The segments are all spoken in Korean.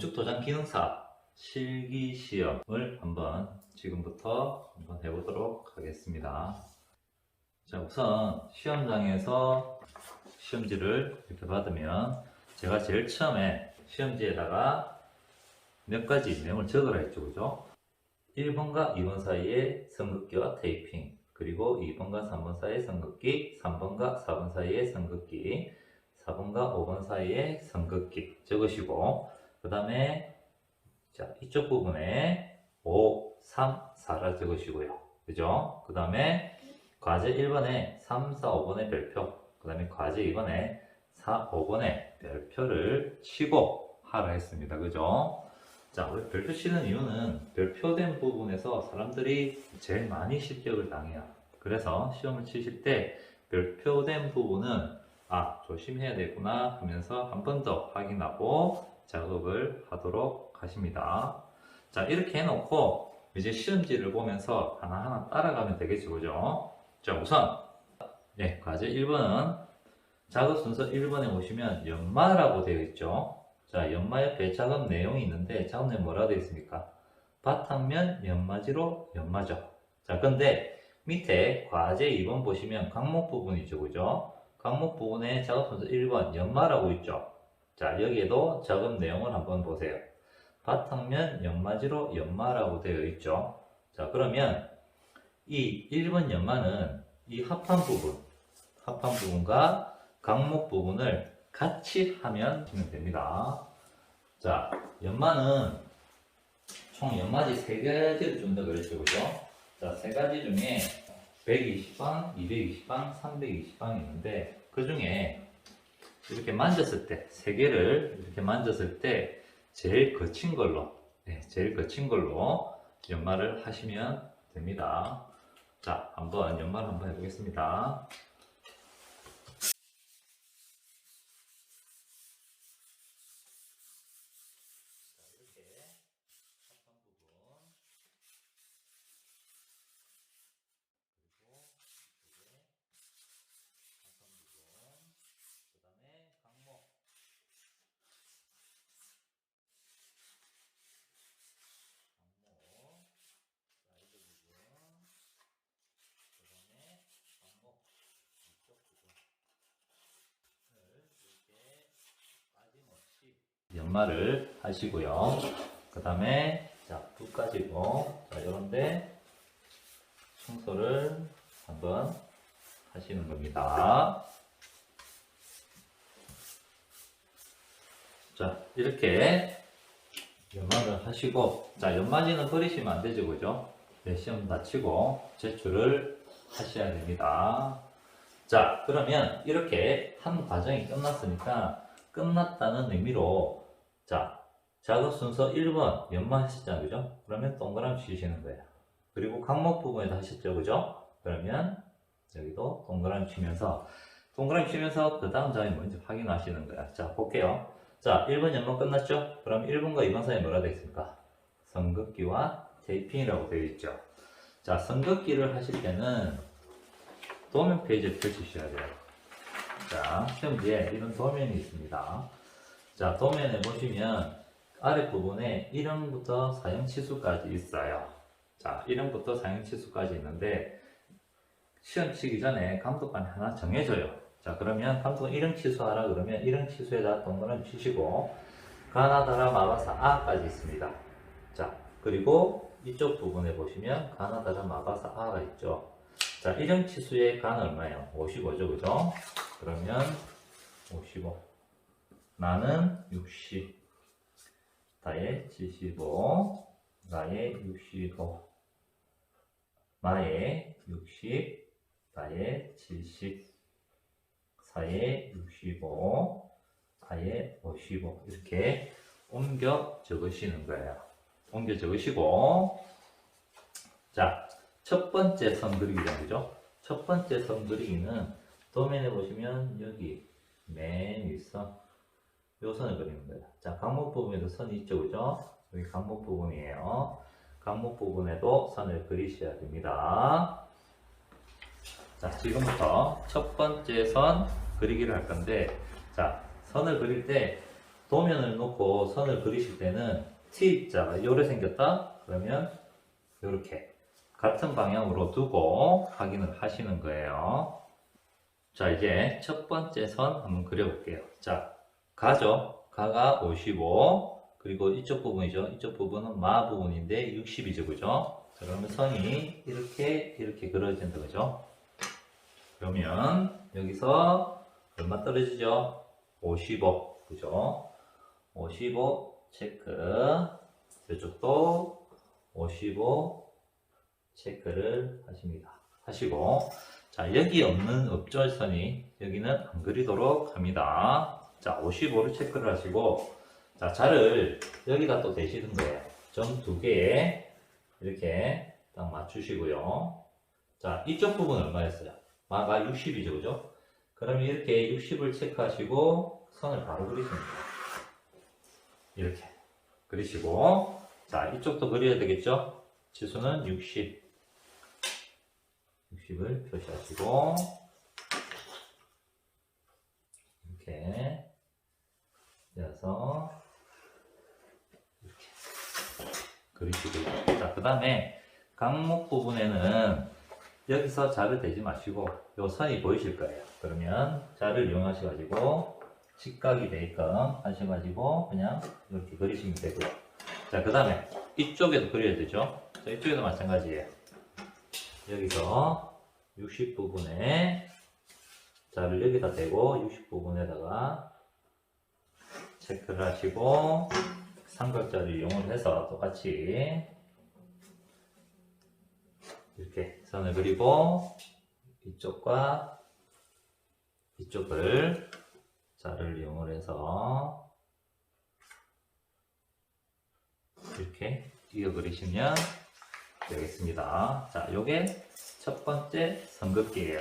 건축도장 기능사 실기시험을 지금부터 한번 해보도록 하겠습니다. 자, 우선 시험장에서 시험지를 이렇게 받으면 제가 제일 처음에 시험지에다가 몇 가지 내용을 적으라 했죠, 그죠? 1번과 2번 사이에 선긋기와 테이핑, 그리고 2번과 3번 사이에 선긋기, 3번과 4번 사이에 선긋기, 4번과 5번 사이에 선긋기 적으시고, 그 다음에 이쪽 부분에 5, 3, 4를 적으시고요. 그죠? 그 다음에 과제 1번에 3, 4, 5번의 별표, 그 다음에 과제 2번에 4, 5번의 별표를 치고 하라 했습니다. 그죠? 자, 우리 별표 치는 이유는 별표된 부분에서 사람들이 제일 많이 실격을 당해요. 그래서 시험을 치실 때 별표된 부분은 조심해야 되구나 하면서 한 번 더 확인하고 작업을 하도록 하십니다. 자, 이렇게 해놓고 이제 시험지를 보면서 하나하나 따라가면 되겠죠, 그죠? 자, 우선 과제 1번은 작업 순서 1번에 보시면 연마라고 되어 있죠. 자, 연마 옆에 작업 내용이 있는데 작업 내용 뭐라고 되어 있습니까? 바탕면 연마지로 연마죠. 자, 근데 밑에 과제 2번 보시면 강목 부분이죠, 그죠? 강목 부분에 작업 순서 1번 연마라고 있죠. 자, 여기에도 작업 내용을 한번 보세요. 바탕면 연마지로 연마라고 되어 있죠. 자, 그러면 이 1번 연마는 이 합판 부분과 강목 부분을 같이 하면 됩니다. 자, 연마는 총 연마지 3가지를 좀 더 그렸죠, 그죠? 자, 3가지 중에 120방, 220방, 320방이 있는데 그 중에 이렇게 만졌을 때 3개를 이렇게 만졌을 때 제일 거친 걸로 연마를 하시면 됩니다. 자, 연마를 한번 해보겠습니다. 연마를 하시고요. 그 다음에 불 가지고 이런데 청소를 한번 하시는 겁니다. 자, 이렇게 연마를 하시고, 자, 연마지는 버리시면 안 되죠, 그죠? 네, 시험 마치고 제출을 하셔야 됩니다. 자, 그러면 이렇게 한 과정이 끝났으니까 끝났다는 의미로 작업 순서 1번 연마하셨잖아요, 그죠? 그러면 동그라미 치시는 거예요. 그리고 강목 부분에도 하셨죠, 그죠? 그러면 여기도 동그라미 치면서 그 다음 장이 뭔지 확인하시는 거야. 자, 볼게요. 자, 1번 연마 끝났죠? 그럼 1번과 2번 사이에 뭐라 되어 있습니까? 선긋기와 테이핑이라고 되어 있죠. 자, 선긋기를 하실 때는 도면 페이지를 펼치셔야 돼요. 자, 시험지에 이런 도면이 있습니다. 자, 도면에 보시면 아랫부분에 1형부터 4형 치수까지 있어요. 자, 1형부터 4형 치수까지 있는데 시험 치기 전에 감독관이 하나 정해줘요. 자, 그러면 감독은 1형 치수하라 그러면 1형 치수에다 동그라미 치시고 가나다라 마바사 아까지 있습니다. 자, 그리고 이쪽 부분에 보시면 가나다라 마바사 아가 있죠. 자, 1형 치수의 간 얼마예요? 55죠, 그죠? 그러면 55 나는 60 나의 75 나의 65 나의 60 나의 70 사의 65 나의 55 이렇게 옮겨 적으시는 거예요. 옮겨 적으시고, 자, 첫 번째 선 그리기죠, 그죠? 첫 번째 선 그리기는 도면에 보시면 여기 맨 윗선 요 선을 그리는 거예요. 자, 강목 부분에도 선이 있죠, 그죠? 여기 강목 부분이에요. 강목 부분에도 선을 그리셔야 됩니다. 자, 지금부터 첫 번째 선 그리기를 할 건데, 자, 선을 그릴 때 도면을 놓고 선을 그리실 때는 T자가 요래 생겼다? 그러면 요렇게 같은 방향으로 두고 확인을 하시는 거예요. 자, 이제 첫 번째 선 한번 그려볼게요. 자, 가죠. 가가 55, 그리고 이쪽 부분이죠. 이쪽 부분은 마 부분인데 60이죠. 그죠? 자, 그러면 선이 이렇게 그려진다. 그죠? 그러면 여기서 얼마 떨어지죠? 55. 그죠? 55 체크. 이쪽도 55 체크를 하시고, 자, 여기 없는 읍절선이 여기는 안 그리도록 합니다. 자, 55를 체크를 하시고, 자, 자를 여기다 또 대시는 거예요. 점 두 개에 이렇게 딱 맞추시고요. 자, 이쪽 부분 얼마였어요? 마가 60이죠, 그죠? 그러면 이렇게 60을 체크하시고 선을 바로 그리시면 돼요. 이렇게 그리시고, 자, 이쪽도 그려야 되겠죠? 지수는 60을 표시하시고, 이렇게 그려서 이렇게 그리시고요. 자, 그 다음에 강목 부분에는 여기서 자를 대지 마시고 요 선이 보이실 거예요. 그러면 자를 이용하셔가지고 직각이 되게끔 하셔가지고 그냥 이렇게 그리시면 되고요. 자, 그 다음에 이쪽에도 그려야 되죠. 자, 이쪽에도 마찬가지예요. 여기서 60 부분에 자를 여기다 대고 60 부분에다가 체크를 하시고 삼각자를 이용을 해서 똑같이 이렇게 선을 그리고 이쪽과 이쪽을 자를 이용을 해서 이렇게 이어 그리시면 되겠습니다. 자, 요게 첫 번째 선긋기예요.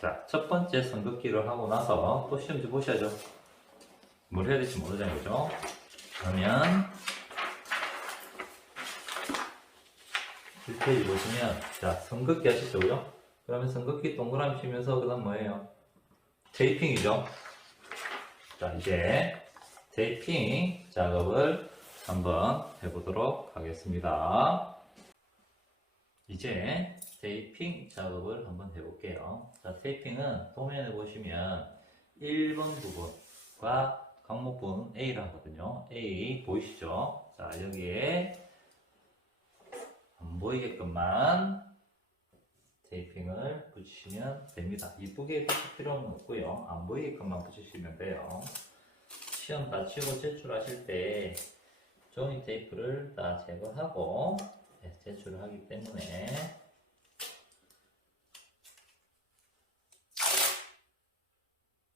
자, 첫 번째 선긋기를 하고 나서 또 시험지 보셔야죠. 뭘 해야 될지 모르잖아요, 그죠? 그러면 1페이지 보시면, 자, 선긋기 하시죠, 그죠? 그러면 선긋기 동그라미 치면서 그 다음 뭐예요? 테이핑이죠. 자, 이제 테이핑 작업을 한번 해보도록 하겠습니다. 이제 테이핑 작업을 한번 해볼게요. 자, 테이핑은 도면에 보시면 1번 부분과 강목 부분 A라 하거든요. A 보이시죠? 자, 여기에 안 보이게끔만 테이핑을 붙이시면 됩니다. 이쁘게 붙일 필요는 없고요. 안 보이게끔만 붙이시면 돼요. 시험 다 치고 제출하실 때 종이 테이프를 다 제거하고 제출을 하기 때문에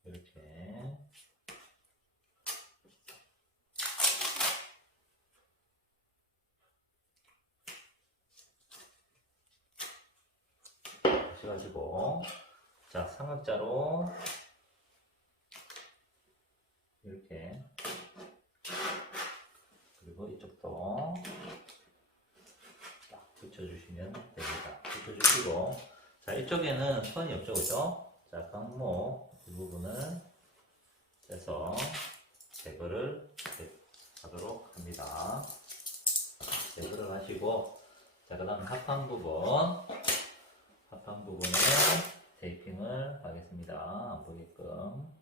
이렇게 하셔가지고, 자, 삼각자로 이렇게, 그리고 이쪽도 딱 붙여주시면 됩니다. 붙여주시고, 자, 이쪽에는 선이 없죠, 그죠? 자, 강목 이 부분은 떼서 제거를 하도록 합니다. 제거를 하시고, 자, 그 다음 합판 부분에 테이핑을 하겠습니다. 안 보게끔.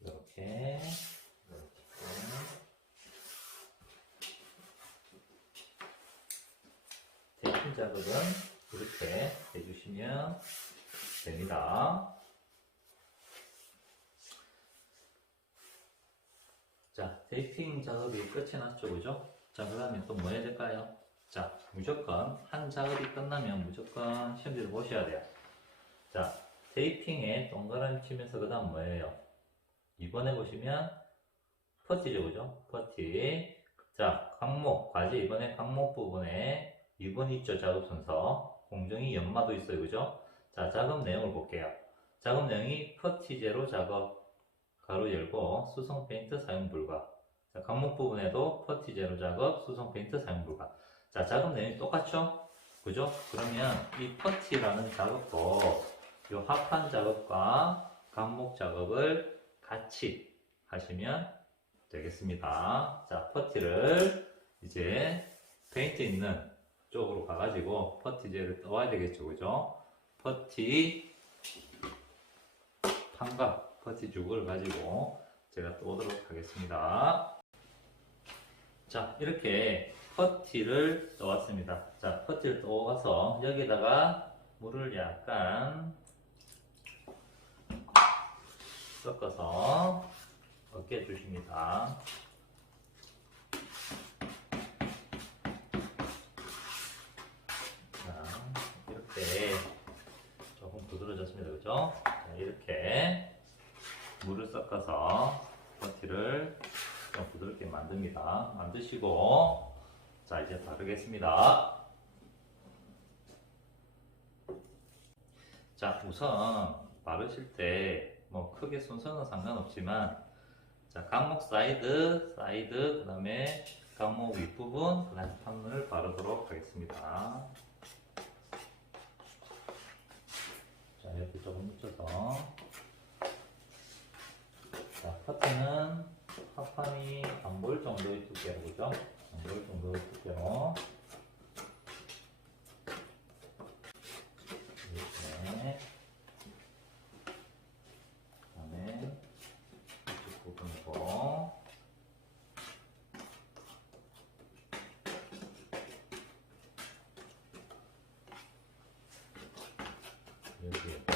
이렇게 테이핑 작업은 이렇게 해주시면 됩니다. 자, 테이핑 작업이 끝이 났죠, 그죠? 자, 그 다음에 또 뭐 해야 될까요? 자, 무조건 한 작업이 끝나면 무조건 시험지를 보셔야 돼요. 자, 테이핑에 동그라미 치면서 그 다음 뭐예요? 이번에 보시면 퍼티죠, 그죠? 퍼티. 자, 강목, 과제 이번에 강목 부분에 2번 있죠, 작업 순서. 공정이 연마도 있어요, 그죠? 자, 작업 내용을 볼게요. 작업 내용이 퍼티제로 작업, 가로 열고, 수성 페인트 사용 불가. 자, 강목 부분에도 퍼티제로 작업, 수성 페인트 사용 불가. 자, 작업 내용이 똑같죠? 그죠? 그러면 이 퍼티라는 작업도 이 합판 작업과 강목 작업을 같이 하시면 되겠습니다. 자, 퍼티를 이제 페인트 있는 쪽으로 가가지고 퍼티제를 떠와야 되겠죠, 그죠? 퍼티 판과 퍼티 죽을 가지고 제가 떠오도록 하겠습니다. 자, 이렇게 퍼티를 떠왔습니다. 자, 퍼티를 떠와서 여기다가 물을 약간 섞어서 어깨 주십니다. 자, 이렇게 조금 부드러워졌습니다. 그죠? 자, 이렇게 물을 섞어서 퍼티를 좀 부드럽게 만듭니다. 만드시고, 자, 이제 바르겠습니다. 자, 우선 바르실 때 뭐 크게 순서는 상관없지만, 자, 강목 사이드, 그 다음에 강목 윗부분, 그 다음에 판을 바르도록 하겠습니다. 자, 이렇게 조금 묻혀서. 자, 커트는 합판이 안 보일 정도의 두께로, 그죠? 안 보일 정도의 두께로. 이렇게. 그 다음에 이쪽 부분이고. 여기에도.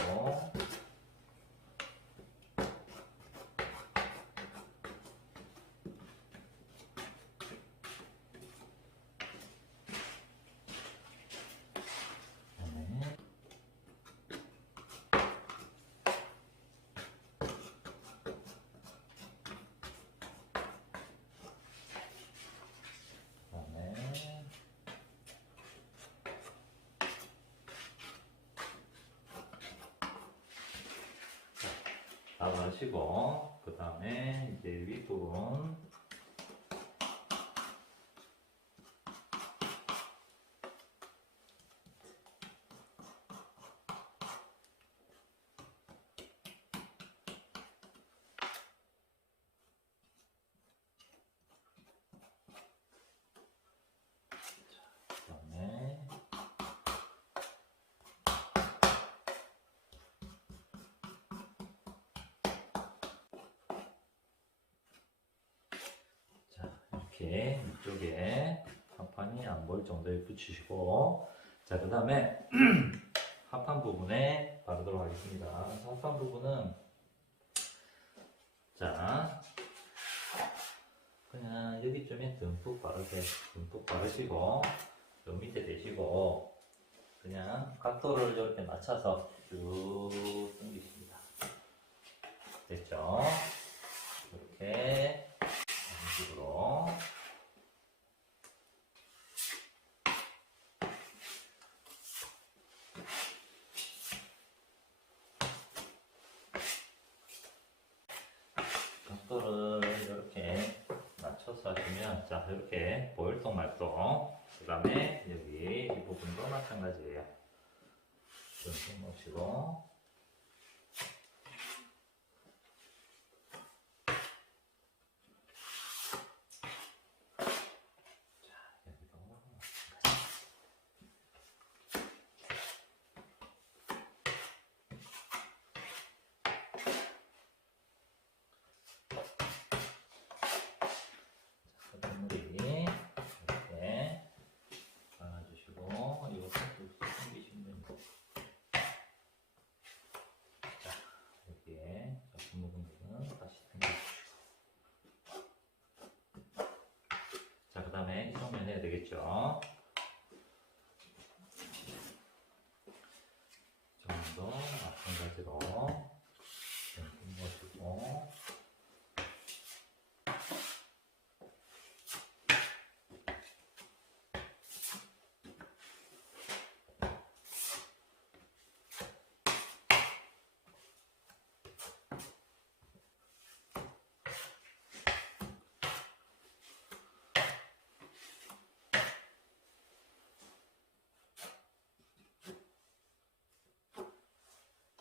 다 바르시고, 그 다음에 이제 윗부분. 그 다음에 이렇게 이쪽에 합판이 안 보일 정도에 붙이시고, 자, 그 다음에 합판 부분에 바르도록 하겠습니다. 합판 부분은 자, 그냥 여기쯤에 듬뿍 바르시고, 요 밑에 대시고, 그냥 각도를 이렇게 맞춰서 쭉 당기십니다. 됐죠? 이렇게 이런 식으로. 각도를 이렇게 맞춰서 하시면, 자, 이렇게 보일동 말동, 그 다음에 여기 이 부분도 마찬가지예요. 좀 힘 놓으시고, 되겠죠. 정도 마찬가지로 넣어주고,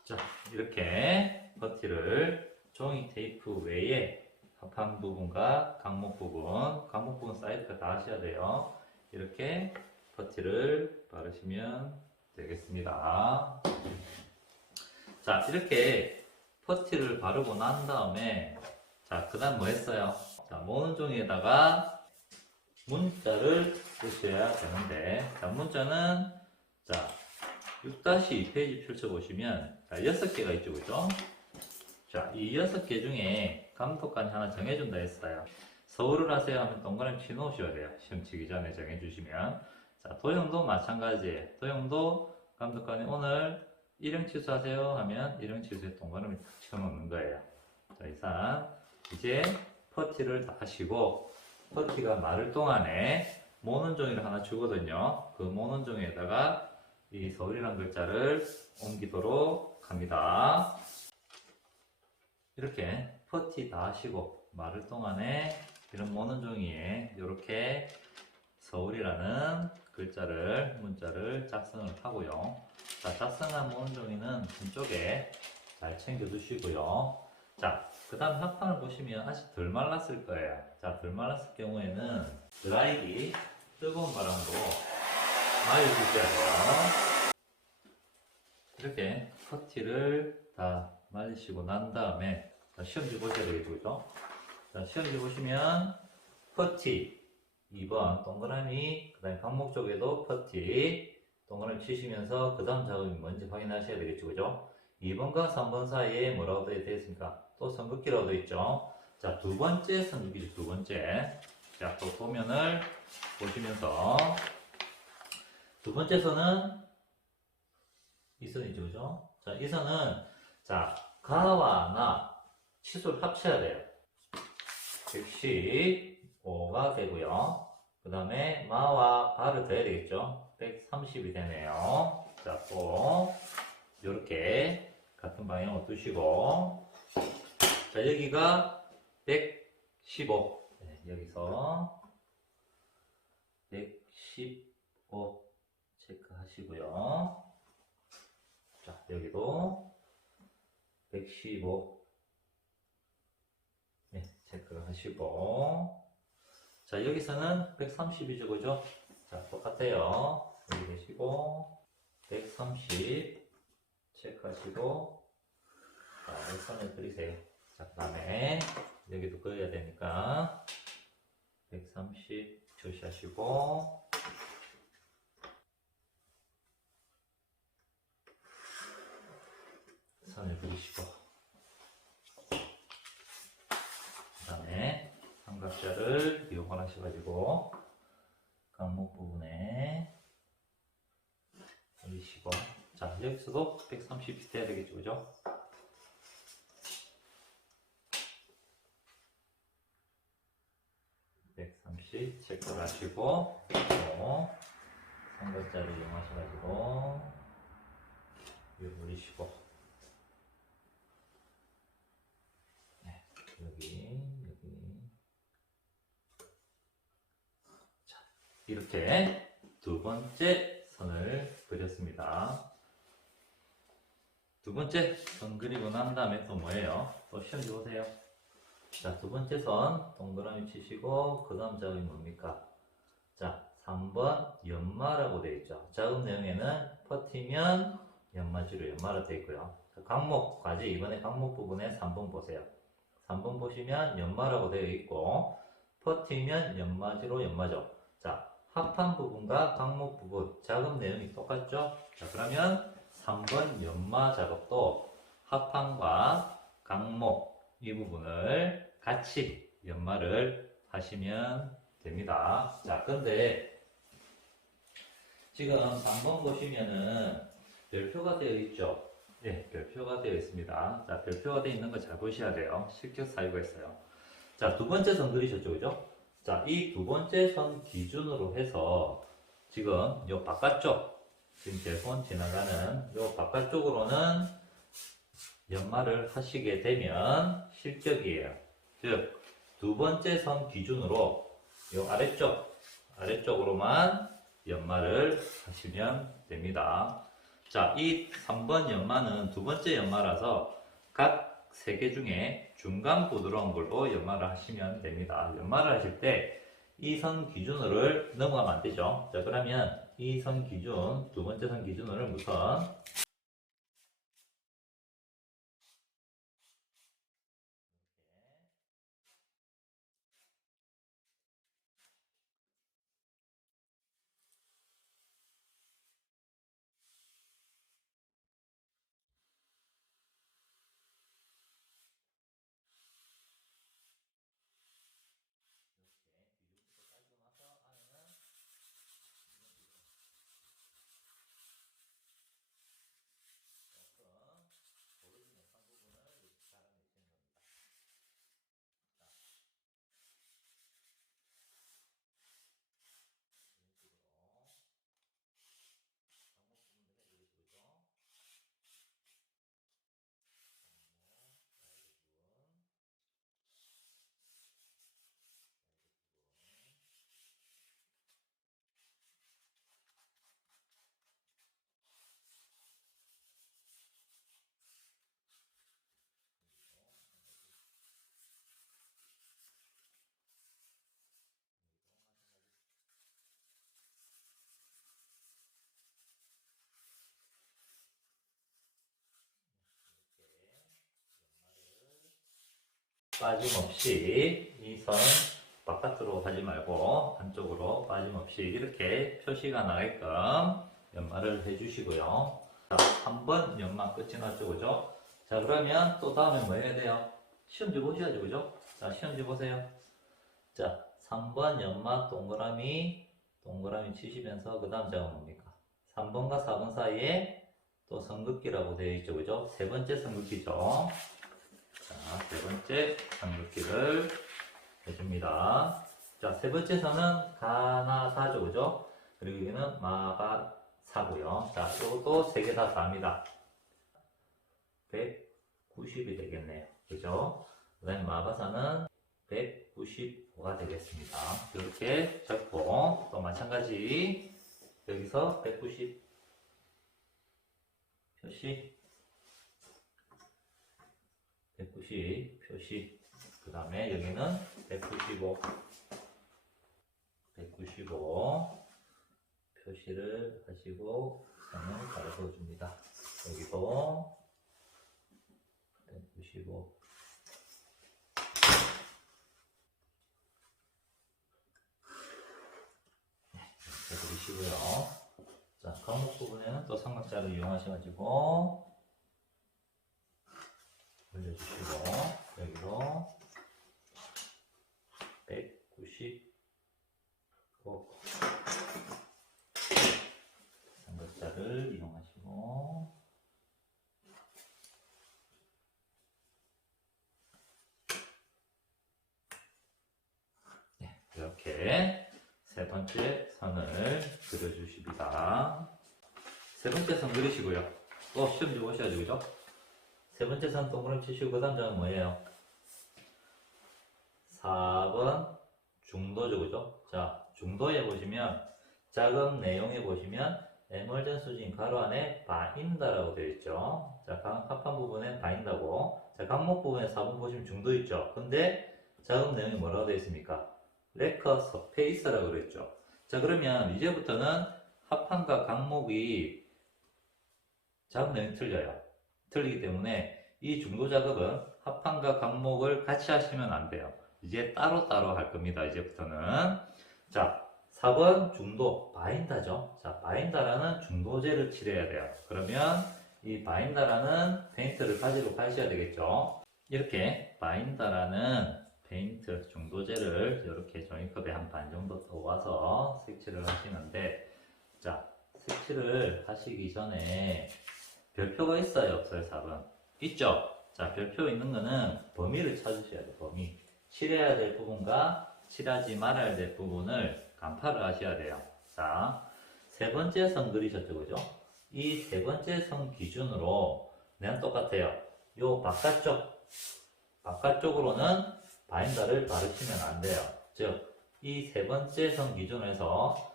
자, 이렇게 퍼티를 종이 테이프 외에 합판 부분과 강목 부분 사이드가 다 하셔야 돼요. 이렇게 퍼티를 바르시면 되겠습니다. 자, 이렇게 퍼티를 바르고 난 다음에, 자, 그 다음 뭐 했어요? 자, 모는 종이에다가 문자를 쓰셔야 되는데, 자, 문자는, 자, 6-2페이지 펼쳐보시면, 자, 6개가 있죠, 그죠? 자, 이 6개 중에 감독관이 하나 정해준다 했어요. 서울을 하세요 하면 동그라미 치 놓으셔야 돼요. 시험 치기 전에 정해주시면. 자, 도형도 마찬가지예요. 도형도 감독관이 오늘 1형 취소하세요 하면 1형 취소에 동그라미 딱 쳐놓는 거예요. 자, 이상 이제 퍼티를 다 하시고, 퍼티가 마를 동안에 모는 종이를 하나 주거든요. 그 모는 종이에다가 이 서울이라는 글자를 옮기도록 합니다. 이렇게 퍼티 다 하시고 마를 동안에 이런 모는 종이에 이렇게 서울이라는 글자를, 문자를 작성을 하고요. 자, 작성한 모는 종이는 한쪽에 잘 챙겨두시고요. 자, 그 다음 합판을 보시면 아직 덜 말랐을 거예요. 자, 덜 말랐을 경우에는 드라이기, 뜨거운 바람으로 말려주셔야 돼요. 이렇게 퍼티를 다 말리시고 난 다음에, 자, 시험지 보셔야 되겠죠, 그죠? 자, 시험지 보시면 퍼티 2번 동그라미, 그 다음에 강목 쪽에도 퍼티 동그라미 치시면서 그 다음 작업이 뭔지 확인하셔야 되겠죠, 그죠? 2번과 3번 사이에 뭐라고 되어 있습니까? 또 선긋기라고 되어 있죠. 자, 두 번째 선긋기죠, 두 번째. 자, 또 도면을 보시면서 두 번째 선은 이 선이죠, 그죠? 자, 이 선은, 자, 가와 나 치수를 합쳐야 돼요. 115가 되고요. 그 다음에 마와 바를 더해야 되겠죠. 130이 되네요. 자, 또 이렇게 같은 방향으로 두시고, 자, 여기가 115. 네, 여기서 115 체크하시고요. 자, 여기도 115. 네, 체크를 하시고. 자, 여기서는 130이죠, 그죠? 자, 똑같아요. 여기 계시고, 130 체크하시고, 자, 선을 그리세요. 자, 그 다음에 여기도 그려야 되니까, 130 표시하시고, 선을 그리시고, 그 다음에 삼각자를 이용하셔가지고 강목 부분에 그리시고, 자, 여기서도 130 돼야 되겠죠, 그죠? 체크를 하시고, 또 삼각자를 이용하셔가지고 위로 올리시고, 네, 여기 자, 이렇게 두 번째 선을 그렸습니다. 두 번째 선 그리고 난 다음에 또 뭐예요? 또 시험지 보세요. 자, 두 번째 선 동그라미 치시고, 그 다음 작업이 뭡니까? 자, 3번 연마라고 되어 있죠. 작업 내용에는 퍼티면 연마지로 연마로 되어 있고요. 자, 강목 과제, 이번에 강목 부분에 3번 보세요. 3번 보시면 연마라고 되어 있고, 퍼티면 연마지로 연마죠. 자, 합판 부분과 강목 부분 작업 내용이 똑같죠? 자, 그러면 3번 연마 작업도 합판과 강목 이 부분을 같이 연마를 하시면 됩니다. 자, 근데 지금 방법 보시면은 별표가 되어 있죠? 네, 별표가 되어 있습니다. 자, 별표가 되어 있는 거 잘 보셔야 돼요. 실격 사유가 있어요. 자, 두 번째 선 그리셨죠, 그죠? 자, 이 두 번째 선 기준으로 해서 지금 요 바깥쪽, 지금 제 손 지나가는 요 바깥쪽으로는 연말을 하시게 되면 실격이에요. 즉, 두 번째 선 기준으로 요 아래쪽으로만 연말을 하시면 됩니다. 자, 이 3번 연마는 두 번째 연마라서 각 세 개 중에 중간 부드러운 걸로 연마를 하시면 됩니다. 연마를 하실 때 이 선 기준으로를 넘어가면 안 되죠. 자, 그러면 이 선 기준, 두 번째 선 기준으로는 우선 빠짐없이 이 선 바깥으로 가지 말고 한쪽으로 빠짐없이 이렇게 표시가 나게끔 연마를 해주시고요. 자, 한 번 연마 끝이 났죠, 그죠? 자, 그러면 또 다음에 뭐 해야 돼요? 시험지 보셔야죠, 그죠? 자, 시험지 보세요. 자, 3번 연마 동그라미 치시면서 그 다음 작은 뭡니까? 3번과 4번 사이에 또 선긋기라고 되어 있죠, 그죠? 세 번째 선긋기죠. 자, 세 번째 삼각기를 해줍니다. 자, 세 번째 선은 가나사죠, 그죠? 그리고 여기는 마가사고요. 자, 이것도 세 개 다 4입니다. 190이 되겠네요. 그죠? 그 다음에 마가사는 195가 되겠습니다. 이렇게 적고, 또 마찬가지, 여기서 190 표시, 190 표시, 그 다음에 여기는 195 표시를 하시고 선을 바로 그어줍니다. 여기도 195 이렇게 그리시고요. 자, 과목 부분에는 또 삼각자를 이용하셔가지고 올려주시고 여기도 195 삼각자를 이용하시고 네, 이렇게 세 번째 선을 그려주십니다. 세 번째 선 그리시고요. 또 시험 좀 보셔야죠, 그죠? 세 번째 선 동그라미 치시고 그 다음 장은 뭐예요? 4번 중도죠, 그죠? 자, 중도에 보시면 작업 내용에 보시면 에멀전수진 가로 안에 바인다라고 되어 있죠. 자, 합판 부분에 바인다고. 자, 강목 부분에 4번 보시면 중도 있죠. 근데 작업 내용이 뭐라고 되어 있습니까? 레커 서페이스라고 그랬죠. 자, 그러면 이제부터는 합판과 강목이 작업 내용이 틀려요. 틀리기 때문에 이 중도 작업은 합판과 강목을 같이 하시면 안 돼요. 이제 따로따로 할 겁니다. 이제부터는. 자, 4번 중도 바인다죠. 자, 바인다라는 중도제를 칠해야 돼요. 그러면 이 바인다라는 페인트를 가지고 가셔야 되겠죠. 이렇게 바인다라는 페인트 중도제를 이렇게 종이컵에 한 반 정도 더 와서 색칠을 하시는데, 자, 칠을 하시기 전에 별표가 있어요, 없어요? 4번. 있죠? 자, 별표 있는 거는 범위를 찾으셔야 돼요, 범위. 칠해야 될 부분과 칠하지 말아야 될 부분을 간파를 하셔야 돼요. 자, 세 번째 선 그리셨죠, 그죠? 이 세 번째 선 기준으로 내가 똑같아요. 요 바깥쪽으로는 바인더를 바르시면 안 돼요. 즉, 이 세 번째 선 기준에서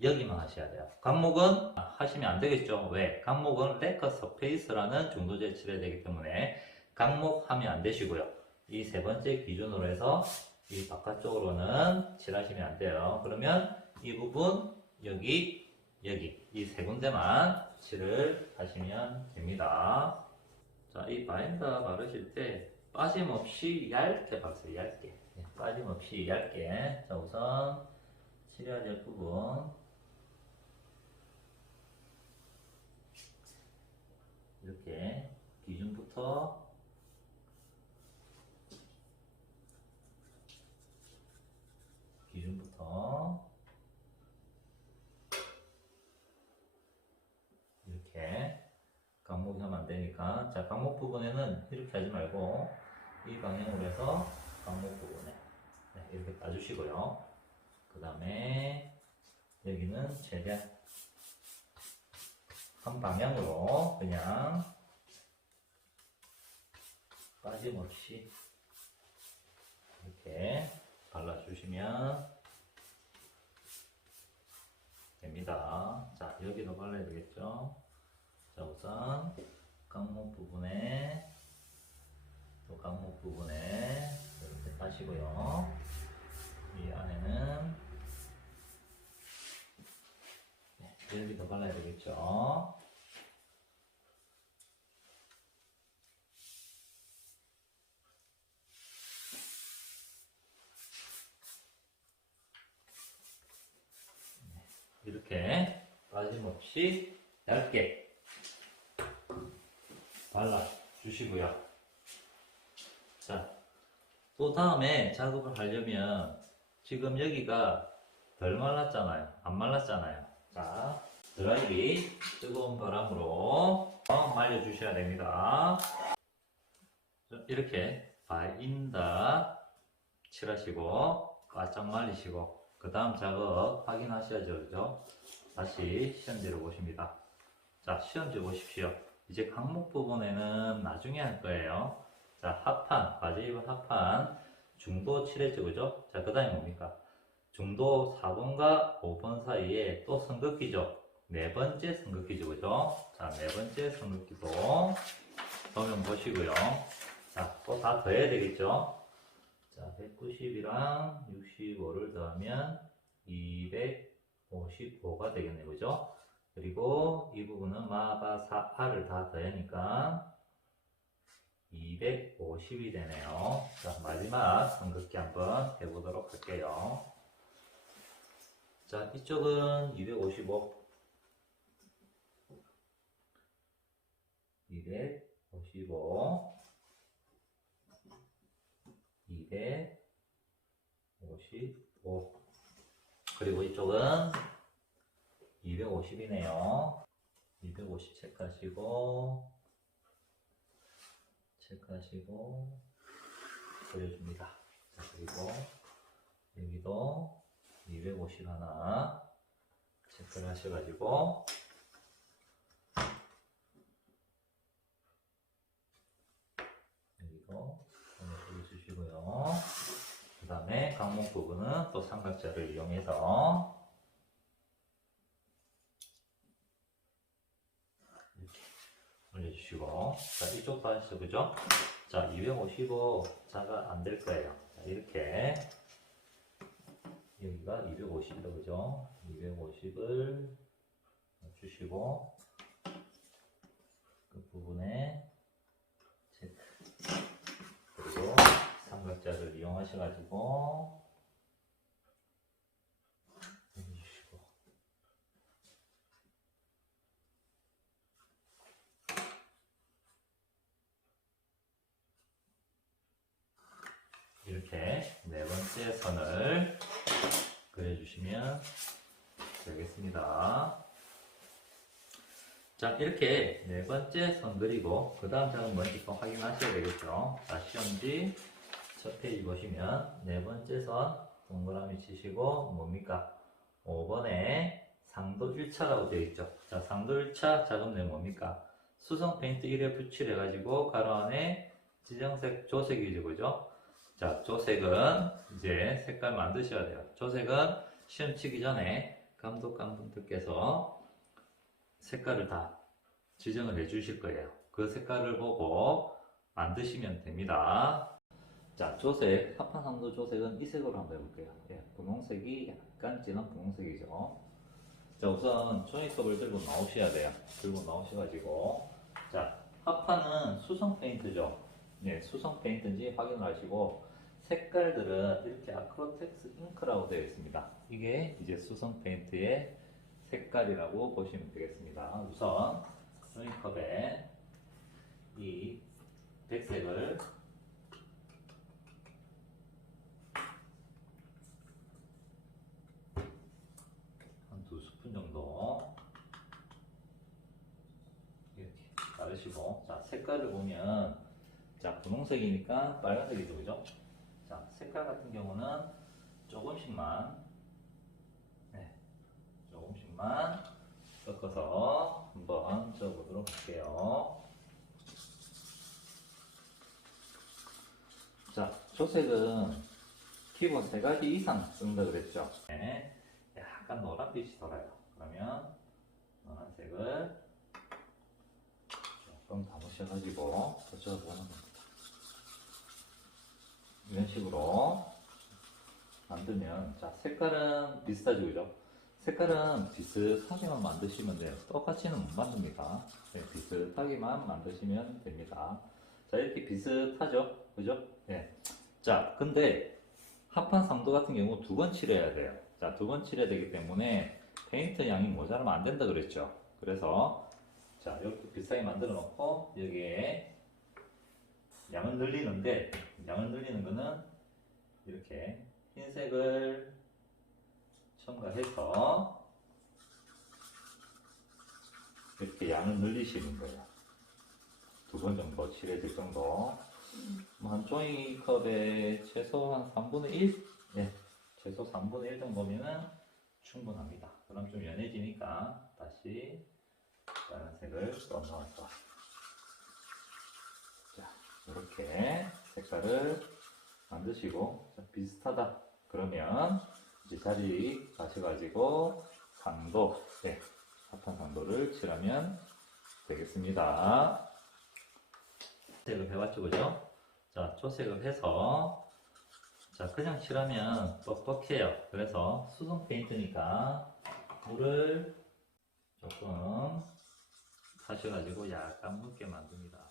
여기만 하셔야 돼요. 강목은 하시면 안 되겠죠. 왜? 강목은 레커 서페이스라는 중도제에 칠해야 되기 때문에 강목 하면 안 되시고요. 이 세 번째 기준으로 해서 이 바깥쪽으로는 칠하시면 안 돼요. 그러면 이 부분, 여기 이 세 군데만 칠을 하시면 됩니다. 자, 이 바인더 바르실 때 빠짐없이 얇게 바르세요. 얇게. 네, 빠짐없이 얇게. 자, 우선 칠해야 될 부분 이렇게 기준부터 이렇게 강목이 하면 안 되니까, 자, 강목 부분에는 이렇게 하지 말고 이 방향으로 해서 강목 부분에 이렇게 따주시고요. 그 다음에 여기는 최대한 한 방향으로 그냥 빠짐없이 이렇게 발라주시면 됩니다. 자, 여기도 발라야 되겠죠? 자, 우선 강목 부분에 또 강목 부분에 이렇게 따시고요. 이 안에는 여기도 발라야 되겠죠? 이렇게 빠짐없이 얇게 발라주시고요. 자, 또 다음에 작업을 하려면 지금 여기가 덜 말랐잖아요. 안 말랐잖아요. 자, 드라이기 뜨거운 바람으로 말려주셔야 됩니다. 이렇게 바인더 칠하시고 바짝 말리시고 그 다음 작업 확인하셔야죠. 그죠? 다시 시험지를 보십니다. 자, 시험지 보십시오. 이제 강목 부분에는 나중에 할 거예요. 자, 하판, 바지 입은 하판 중도 칠했죠. 그죠? 자, 그 다음에 뭡니까? 중도 4번과 5번 사이에 또 선긋기죠. 네 번째 선긋기죠. 그죠? 자, 네 번째 선긋기도 도면 보시고요. 자, 또 다 더해야 되겠죠? 자, 190이랑 65를 더하면 255가 되겠네요. 그죠? 그리고 이 부분은 마바사아를 다 더하니까 250이 되네요. 자, 마지막 선긋기 한번 해보도록 할게요. 자, 이쪽은 255, 255, 255. 그리고 이쪽은 250이네요. 250 체크하시고 그려줍니다. 자, 그리고 여기도 250 하나 체크를 하셔가지고 여기도 그려주시고요. 그 다음에 강목 부분은 또 삼각자를 이용해서 이렇게 올려주시고, 자, 이쪽도 하시죠. 그죠? 자, 255 자가 안 될 거예요. 자, 이렇게 여기가 250이다. 그죠? 250을 주시고 그 부분에 체크, 그리고 삼각자를 이용하셔가지고 해주시고, 이렇게 네 번째 선을 그려주시면 되겠습니다. 자, 이렇게 네 번째 선 그리고 그 다음 장은 뭔지 또 확인하셔야 되겠죠. 자, 시험지 첫 페이지 보시면 네 번째 선 동그라미 치시고 뭡니까? 5번에 상도 1차라고 되어 있죠. 자, 상도 1차 작업내 뭡니까? 수성 페인트 1에 붙일해가지고 가로 안에 지정색 조색이죠, 그죠? 자, 조색은 이제 색깔 만드셔야 돼요. 조색은 시험 치기 전에 감독관분들께서 색깔을 다 지정을 해 주실 거예요. 그 색깔을 보고 만드시면 됩니다. 자, 조색, 합판상도 조색은 이 색으로 한번 해볼게요. 예, 분홍색이 약간 진한 분홍색이죠. 자, 우선 종이컵을 들고 나오셔야 돼요. 들고 나오셔가지고, 자, 합판은 수성 페인트죠. 네, 수성 페인트인지 확인을 하시고, 색깔들은 이렇게 아크로텍스 잉크라고 되어 있습니다. 이게 이제 수성 페인트의 색깔이라고 보시면 되겠습니다. 우선 종이컵에 이 백색을 한 2스푼 정도 이렇게 바르시고, 자, 색깔을 보면, 자, 분홍색이니까 빨간색이죠, 그죠? 자, 색깔 같은 경우는 조금씩만, 네, 조금씩만 섞어서 한번 적어보도록 할게요. 자, 조색은 기본 3가지 이상 쓴다 그랬죠? 네, 약간 노란빛이 돌아요. 그러면 노란색을 조금 담으셔가지고 저쪽으로 보는 겁니다. 이런 식으로 만들면, 자, 색깔은 비슷하죠, 그죠? 색깔은 비슷하게만 만드시면 돼요. 똑같이는 못 만듭니다. 네, 비슷하게만 만드시면 됩니다. 자, 이렇게 비슷하죠, 그죠? 네. 자, 근데 합판 상도 같은 경우 2번 칠해야 돼요. 자, 2번 칠해야 되기 때문에 페인트 양이 모자라면 안 된다 그랬죠. 그래서 자, 이렇게 비슷하게 만들어 놓고 여기에 양을 늘리는데, 양을 늘리는 거는 이렇게 흰색을 첨가해서 이렇게 양을 늘리시는 거예요. 2번 정도 칠해질 정도. 한 종이컵에 최소 한 3분의 1? 네, 최소 3분의 1 정도면은 충분합니다. 그럼 좀 연해지니까 다시 빨간색을 또 넣어서, 자, 이렇게 색깔을 만드시고, 자, 비슷하다 그러면 이제 자리 가셔가지고 상도, 네, 합판 상도를 칠하면 되겠습니다. 색을 해봤죠, 그죠? 자, 초색을 해서, 자, 그냥 칠하면 뻑뻑해요. 그래서 수성 페인트니까 물을 조금 타셔가지고 약간 묽게 만듭니다.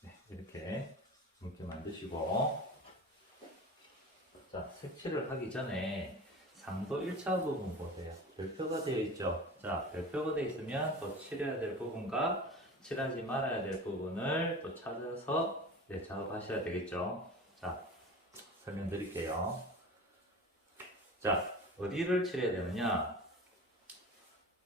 네, 이렇게 묽게 만드시고, 자, 색칠을 하기 전에 상도 1차 부분 보세요. 별표가 되어 있죠. 자, 별표가 되어 있으면 또 칠해야 될 부분과 칠하지 말아야 될 부분을 또 찾아서, 네, 작업하셔야 되겠죠. 자, 설명드릴게요. 자, 어디를 칠해야 되느냐?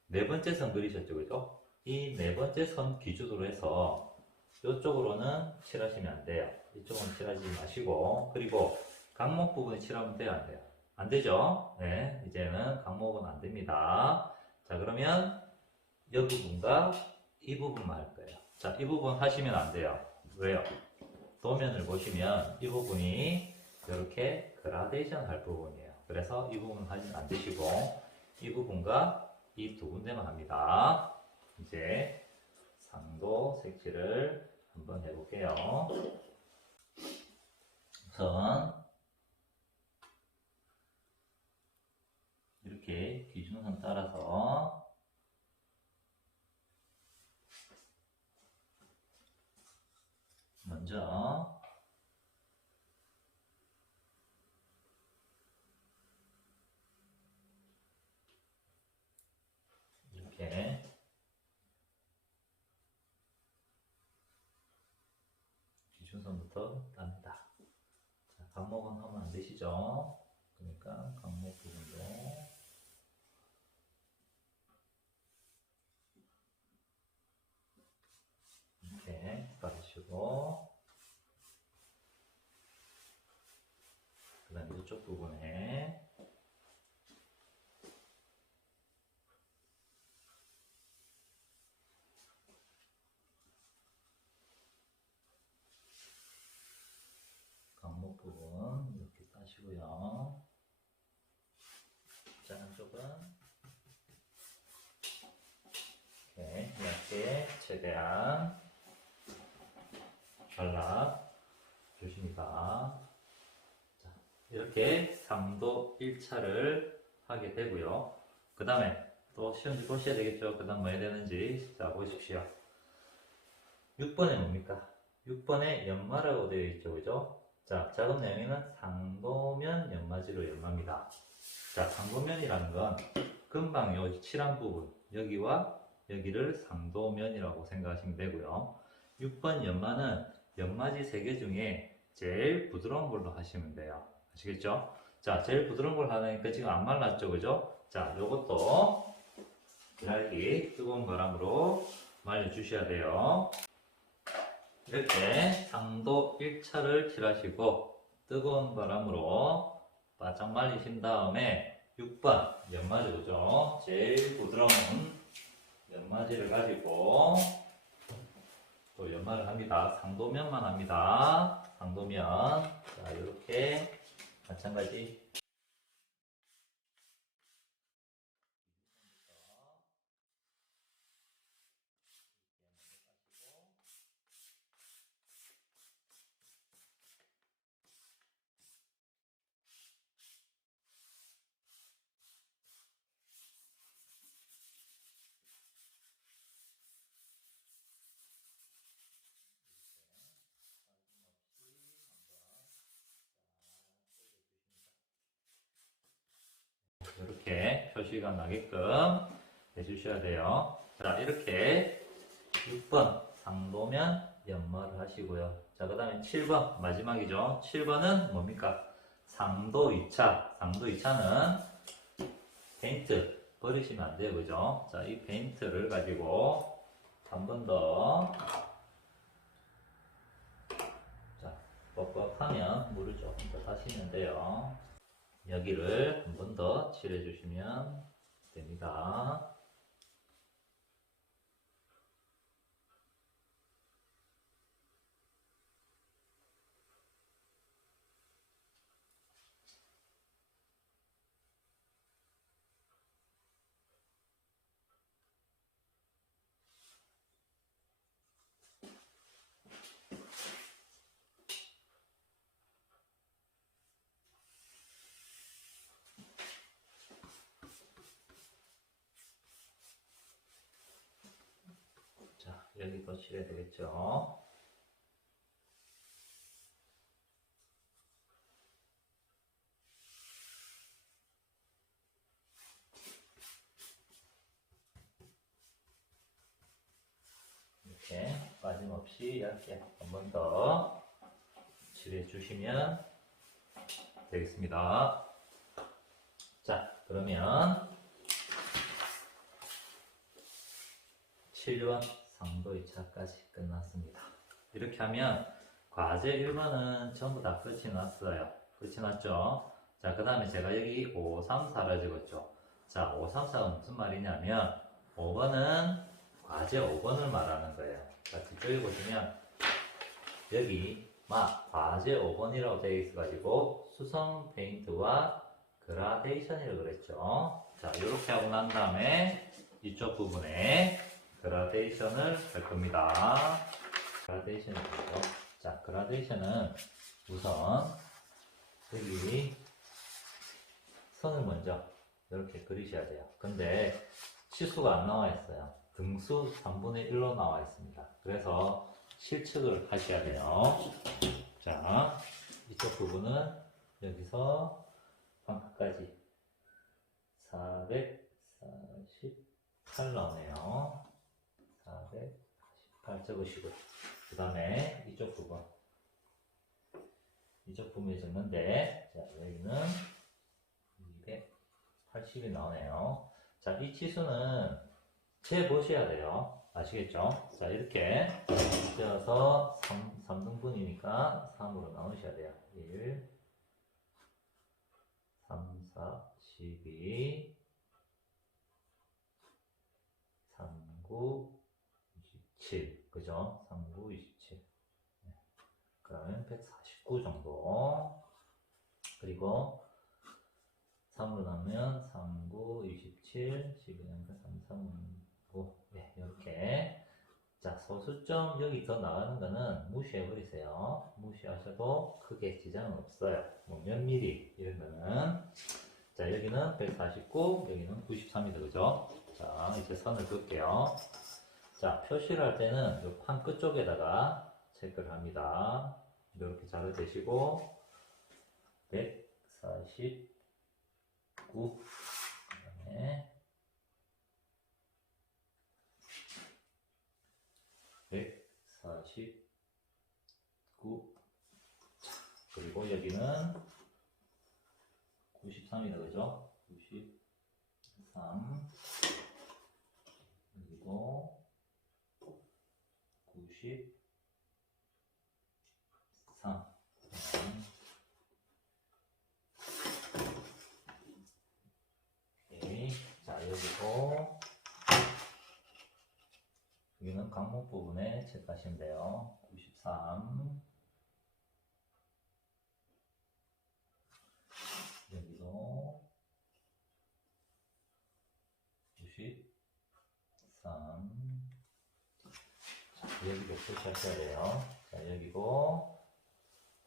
네 번째 선 그리셨죠, 그죠? 이 네 번째 선 기준으로 해서 이쪽으로는 칠하시면 안 돼요. 이쪽은 칠하지 마시고, 그리고 각목 부분에 칠하면 돼요, 안 돼요? 안 되죠? 네, 이제는 각목은 안 됩니다. 자, 그러면 이 부분과 이 부분만 할 거예요. 자, 이 부분 하시면 안 돼요. 왜요? 도면을 보시면 이 부분이 이렇게 그라데이션 할 부분이에요. 그래서 이 부분 하시면 안 되시고, 이 부분과 이 2군데만 합니다. 이제 상도 색칠을 한번 해볼게요. 우선 이렇게 기준선 따라서 먼저 이렇게 기준선부터 땁니다. 자, 각목은 하면 안 되시죠? 그러니까 각목 부분도 이쪽 부분에 강목 부분 이렇게 따시고요. 자, 한쪽은 이렇게 최대한 발라 주십니다. 자, 이렇게 3도 1차를 하게 되고요. 그 다음에 또 시험지 보셔야 되겠죠. 그 다음 뭐 해야 되는지. 자, 보십시오. 6번에 뭡니까? 6번에 연마라고 되어 있죠. 그죠? 자, 작업 내용에는 상도면 연마지로 연마입니다. 자, 상도면이라는 건 금방 요 칠한 부분, 여기와 여기를 상도면이라고 생각하시면 되고요. 6번 연마는 연마지 3개 중에 제일 부드러운 걸로 하시면 돼요. 아시겠죠? 자, 제일 부드러운 걸 하니까 지금 안 말랐죠? 그죠? 자, 요것도 기라기 뜨거운 바람으로 말려주셔야 돼요. 이렇게 상도 1차를 칠하시고 뜨거운 바람으로 바짝 말리신 다음에 6번 연마지죠. 제일 부드러운 연마지를 가지고 또 연마를 합니다. 상도면만 합니다. 상도면. 자, 이렇게 마찬가지. 이렇게 표시가 나게끔 해주셔야 돼요. 자, 이렇게 6번 상도면 연마를 하시고요. 자, 그 다음에 7번 마지막이죠. 7번은 뭡니까? 상도 2차. 상도 2차는 페인트 버리시면 안 돼요. 그죠? 자, 이 페인트를 가지고 한 번 더, 자, 뻑뻑하면 물을 조금 더 타시면 돼요. 여기를 한 번 더 칠해 주시면 됩니다. 자, 여기도 칠해야 되겠죠? 이렇게 빠짐없이 얇게 한 번 더 칠해 주시면 되겠습니다. 자, 그러면 7번 상도 2차까지 끝났습니다. 이렇게 하면 과제 1번은 전부 다 끝이 났어요. 끝이 났죠? 자, 그 다음에 제가 여기 5, 3, 4를 적었죠. 자, 5, 3, 4가 무슨 말이냐면 5번은 과제 5번을 말하는 거예요. 자, 뒤쪽에 보시면 여기 과제 5번이라고 되어 있어가지고 수성 페인트와 그라데이션이라고 그랬죠. 자, 이렇게 하고 난 다음에 이쪽 부분에 그라데이션을 할 겁니다. 그라데이션이 뭐죠? 자, 그라데이션은 우선 여기 선을 먼저 이렇게 그리셔야 돼요. 근데 치수가 안 나와 있어요. 등수 3분의 1로 나와 있습니다. 그래서 실측을 하셔야 돼요. 자, 이쪽 부분은 여기서 방까지 448 나오네요. 448 적으시고요. 그 다음에 이쪽 부분에 적는데, 자, 여기는 280이 나오네요. 자, 이 치수는 재보셔야 돼요. 아시겠죠? 자, 이렇게 재어서 3등분이니까 3으로 나누셔야 돼요. 1, 4, 12, 39, 27. 그죠? 39, 27. 그러면 149 정도. 그리고 3으로 나면 39, 27, 12, 3, 3, 5. 네, 이렇게. 자, 소수점 여기 더 나가는 거는 무시해버리세요. 무시하셔도 크게 지장은 없어요. 뭐 몇 미리 이런 거는. 자, 여기는 149, 여기는 93이다. 그죠? 자, 이제 선을 그을게요. 자, 표시를 할 때는 이 판 끝쪽에다가 체크를 합니다. 이렇게 자로 대시고 149, 그다음에 149, 그리고 여기는 93이다. 그죠? 93, 그리고 93. 오케이. 자, 여기고 여기는 강목 부분에 체크하시면 돼요. 93. 여기도 93. 자, 여기도 표시하셔야 돼요. 자, 여기고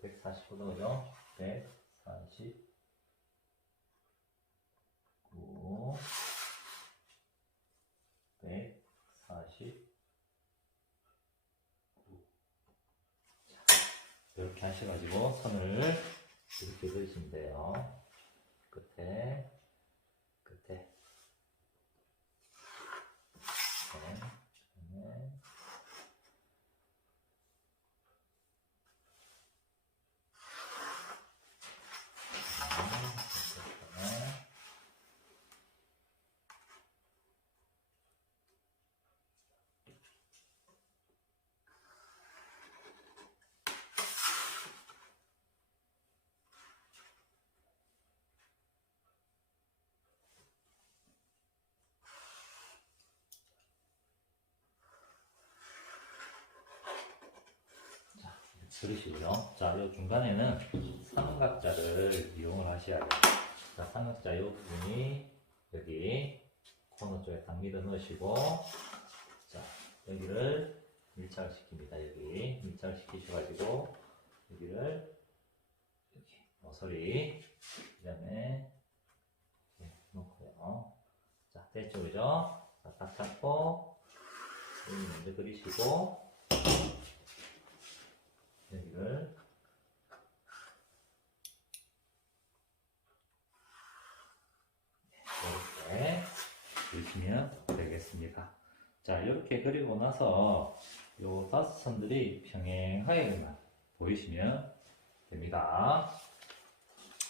149도죠? 149, 149. 이렇게 하셔가지고 선을 이렇게 그리시면 돼요. 끝에, 끝에. 네. 그러시고요. 자, 이 중간에는 삼각자를 이용을 하셔야 돼요. 자, 삼각자 이 부분이 여기 코너 쪽에 딱 밀어 넣으시고, 자, 여기를 밀착을 시킵니다. 여기 밀착을 시키셔가지고 여기를 이렇게 모서리 그다음에 놓고요. 자, 됐죠, 그죠? 자, 딱 잡고 여기 먼저 그리시고. 여기를 이렇게 그리시면 되겠습니다. 자, 이렇게 그리고 나서 요 5선들이 평행하게만 보이시면 됩니다.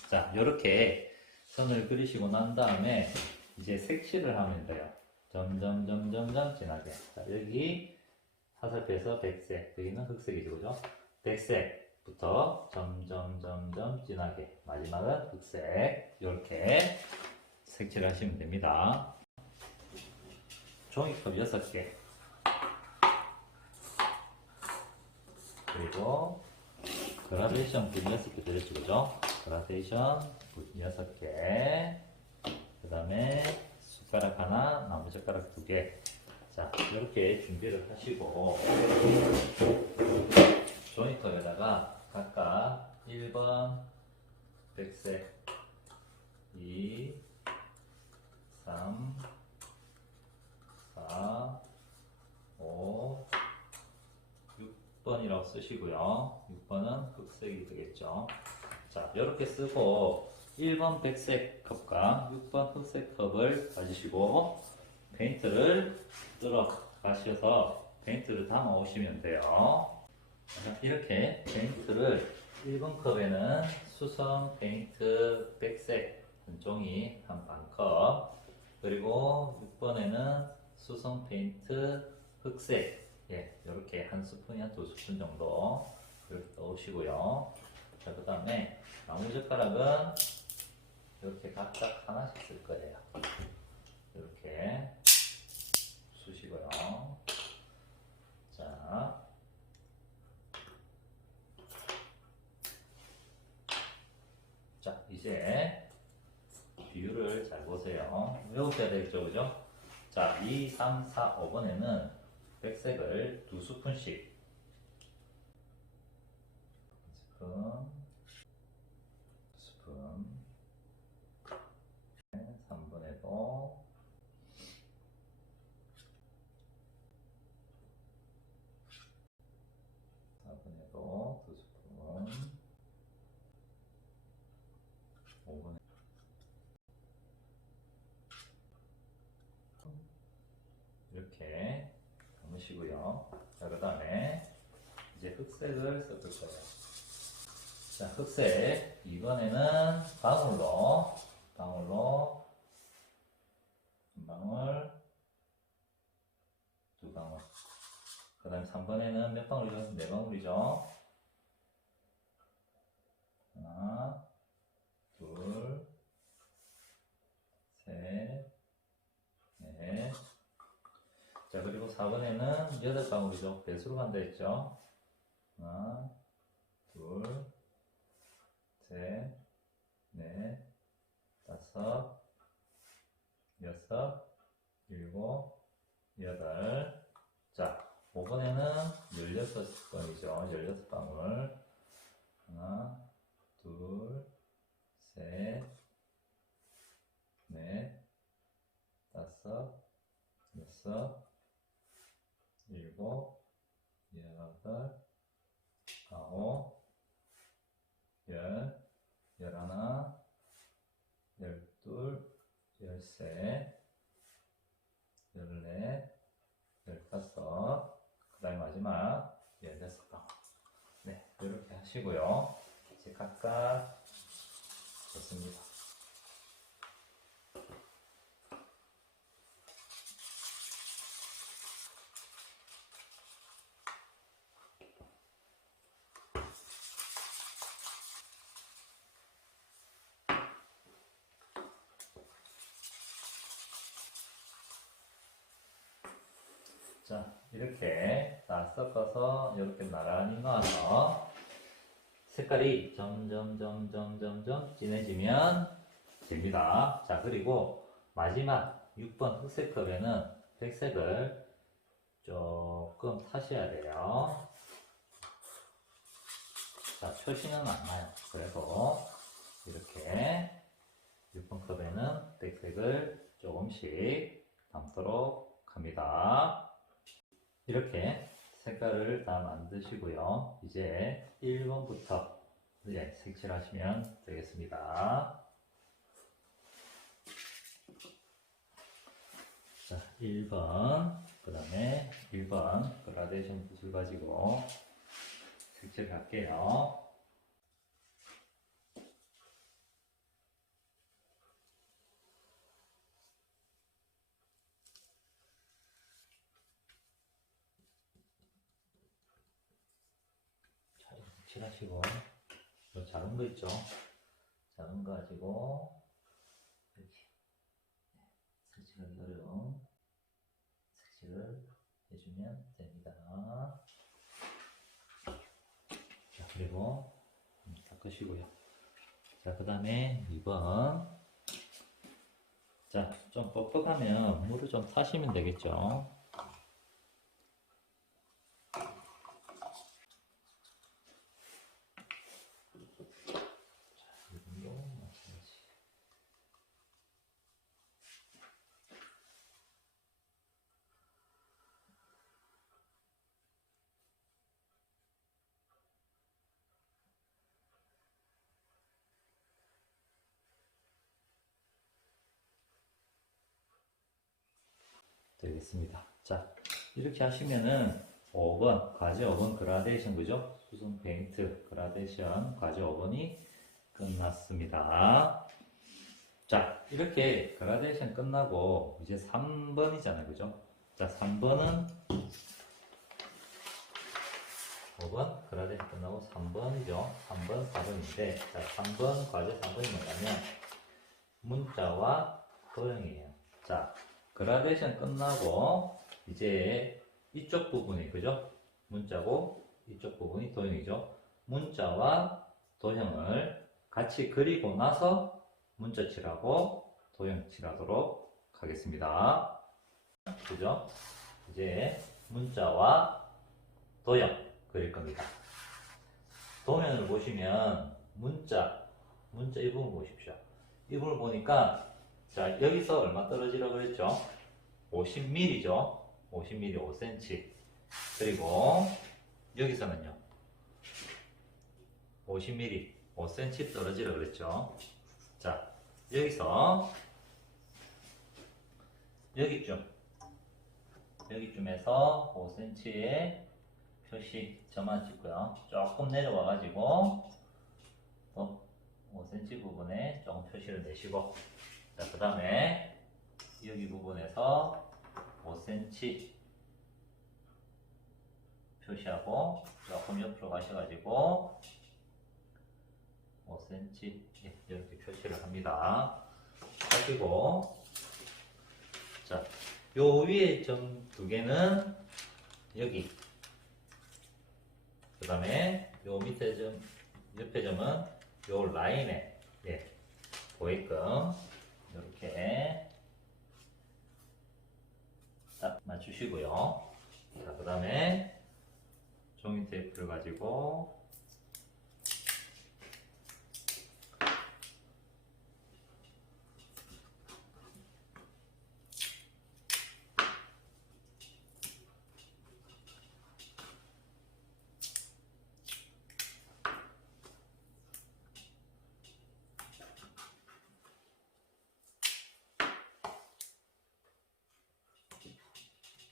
자, 이렇게 선을 그리시고 난 다음에 이제 색칠을 하면 돼요. 점점 진하게. 자, 여기 화살표에서 백색, 여기는 흑색이죠, 그죠? 백색부터 점점 진하게, 마지막은 흑색. 이렇게 색칠을 하시면 됩니다. 종이컵 6개, 그리고 그라데이션 붓 6개 들었죠, 그죠? 그라데이션 붓 6개, 그 다음에 숟가락 하나, 나무젓가락 2개. 자, 이렇게 준비를 하시고 종이컵에다가 각각 1번 백색, 2, 3, 4, 5, 6번이라고 쓰시고요. 6번은 흑색이 되겠죠. 자, 이렇게 쓰고 1번 백색 컵과 6번 흑색 컵을 가지시고 페인트를 들어 가셔서 페인트를 담아 오시면 돼요. 이렇게 페인트를 1번 컵에는 수성 페인트 백색 한 종이 한 반컵, 그리고 6번에는 수성 페인트 흑색, 이렇게 한 스푼이 한 2스푼 정도 이렇게 넣으시고요. 자, 그 다음에 나무젓가락은 이렇게 각각 하나씩 쓸 거예요. 이렇게 쑤시고요. 자, 이제 비율을 잘 보세요. 외우셔야 되겠죠, 그죠? 자, 2, 3, 4, 5번에는 백색을 2스푼씩. 스푼. 3번에도 4번에도 2스푼. 5번에 이렇게 담으시고요. 자, 그 다음에 이제 흑색을 섞을 거예요. 자, 흑색. 이번에는 방울로 한 방울, 두 방울. 그 다음에 3번에는 몇 방울이죠? 4방울이죠? 하나, 둘, 셋, 넷. 자, 그리고 4번에는 8방울이죠? 배수로 간다 했죠? 하나, 둘, 셋, 넷, 다섯, 여섯, 일곱, 여덟. 자, 5번에는 16번이죠. 16방울. 하나, 둘, 셋, 넷, 다섯, 여섯, 일곱, 여덟, 아홉, 열, 열하나, 열둘, 열셋, 열넷, 열다섯, 그 다음에 마지막 16방. 네, 이렇게 하시고요. 이제 각각 좋습니다. 자, 이렇게 다 섞어서 이렇게 나란히 넣어서 색깔이 점점 진해지면 됩니다. 자, 그리고 마지막 6번 흑색 컵에는 백색을 조금 타셔야 돼요. 자, 표시는 안 나요. 그래도 이렇게 6번 컵에는 백색을 조금씩 담도록 합니다. 이렇게 색깔을 다 만드시고요. 이제 1번부터 이제 색칠하시면 되겠습니다. 자, 1번, 그 다음에 1번 그라데이션 붓을 가지고 색칠할게요. 자, 이렇게 칠하시고, 이 작은 거 있죠? 작은 거 가지고 이렇게 색칠하기 어려운 색칠을 해주면 됩니다. 자, 그리고 닦으시고요. 자, 그 다음에 2번. 자, 좀 뻑뻑하면 물을 좀 타시면 되겠죠. 되겠습니다. 자, 이렇게 하시면은 5번, 과제 5번 그라데이션, 그죠? 수성 페인트 그라데이션 과제 5번이 끝났습니다. 자, 이렇게 그라데이션 끝나고 이제 3번이잖아요, 그죠? 자, 3번은 5번 그라데이션 끝나고 3번이죠. 3번, 4번인데, 자, 3번, 과제 3번이 뭐냐면, 문자와 도형이에요. 자, 그라데이션 끝나고 이제 이쪽 부분이 그죠? 문자고 이쪽 부분이 도형이죠. 문자와 도형을 같이 그리고 나서 문자 칠하고 도형 칠하도록 하겠습니다. 그죠? 이제 문자와 도형 그릴 겁니다. 도면을 보시면 문자 이 부분 보십시오. 이 부분 보니까 자, 여기서 얼마 떨어지라고 그랬죠? 50mm죠. 50mm, 5cm. 그리고 여기서는요. 50mm, 5cm 떨어지라고 그랬죠. 자, 여기서 여기쯤에서 5cm의 표시 점만 찍고요. 조금 내려와 가지고 또 5cm 부분에 조금 표시를 내시고, 자, 그 다음에 여기 부분에서 5cm 표시하고 조금 옆으로 가셔가지고 5cm 이렇게 표시를 합니다. 하시고, 자, 요 위에 점 두 개는 여기, 그 다음에 요 밑에 점, 옆에 점은 요 라인에 보이게끔 이렇게 딱 맞추시고요. 자, 그 다음에 종이 테이프를 가지고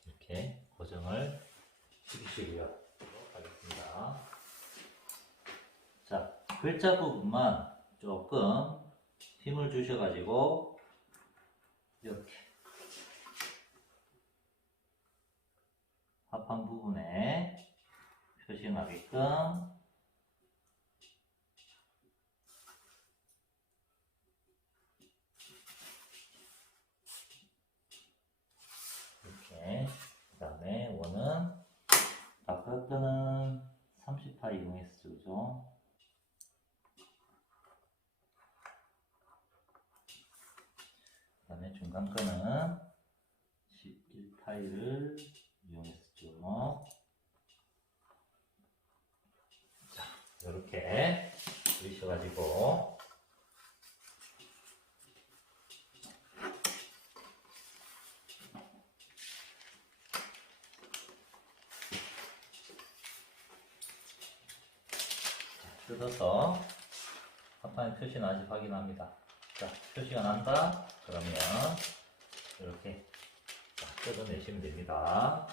이렇게 고정을 시키시고요. 하겠습니다. 자, 글자 부분만 조금 힘을 주셔가지고 이렇게 합한 부분에 표시 나게끔 이렇게, 그 다음에 원은 바깥 거는 30파이 이용했었죠, 그죠? 그 다음에 중간 거는 11파이를 이용했었죠. 자, 이렇게 그리셔가지고 뜯어서 합판에 표시 나는지 확인합니다. 자, 표시가 난다? 그러면 이렇게 뜯어내시면 됩니다.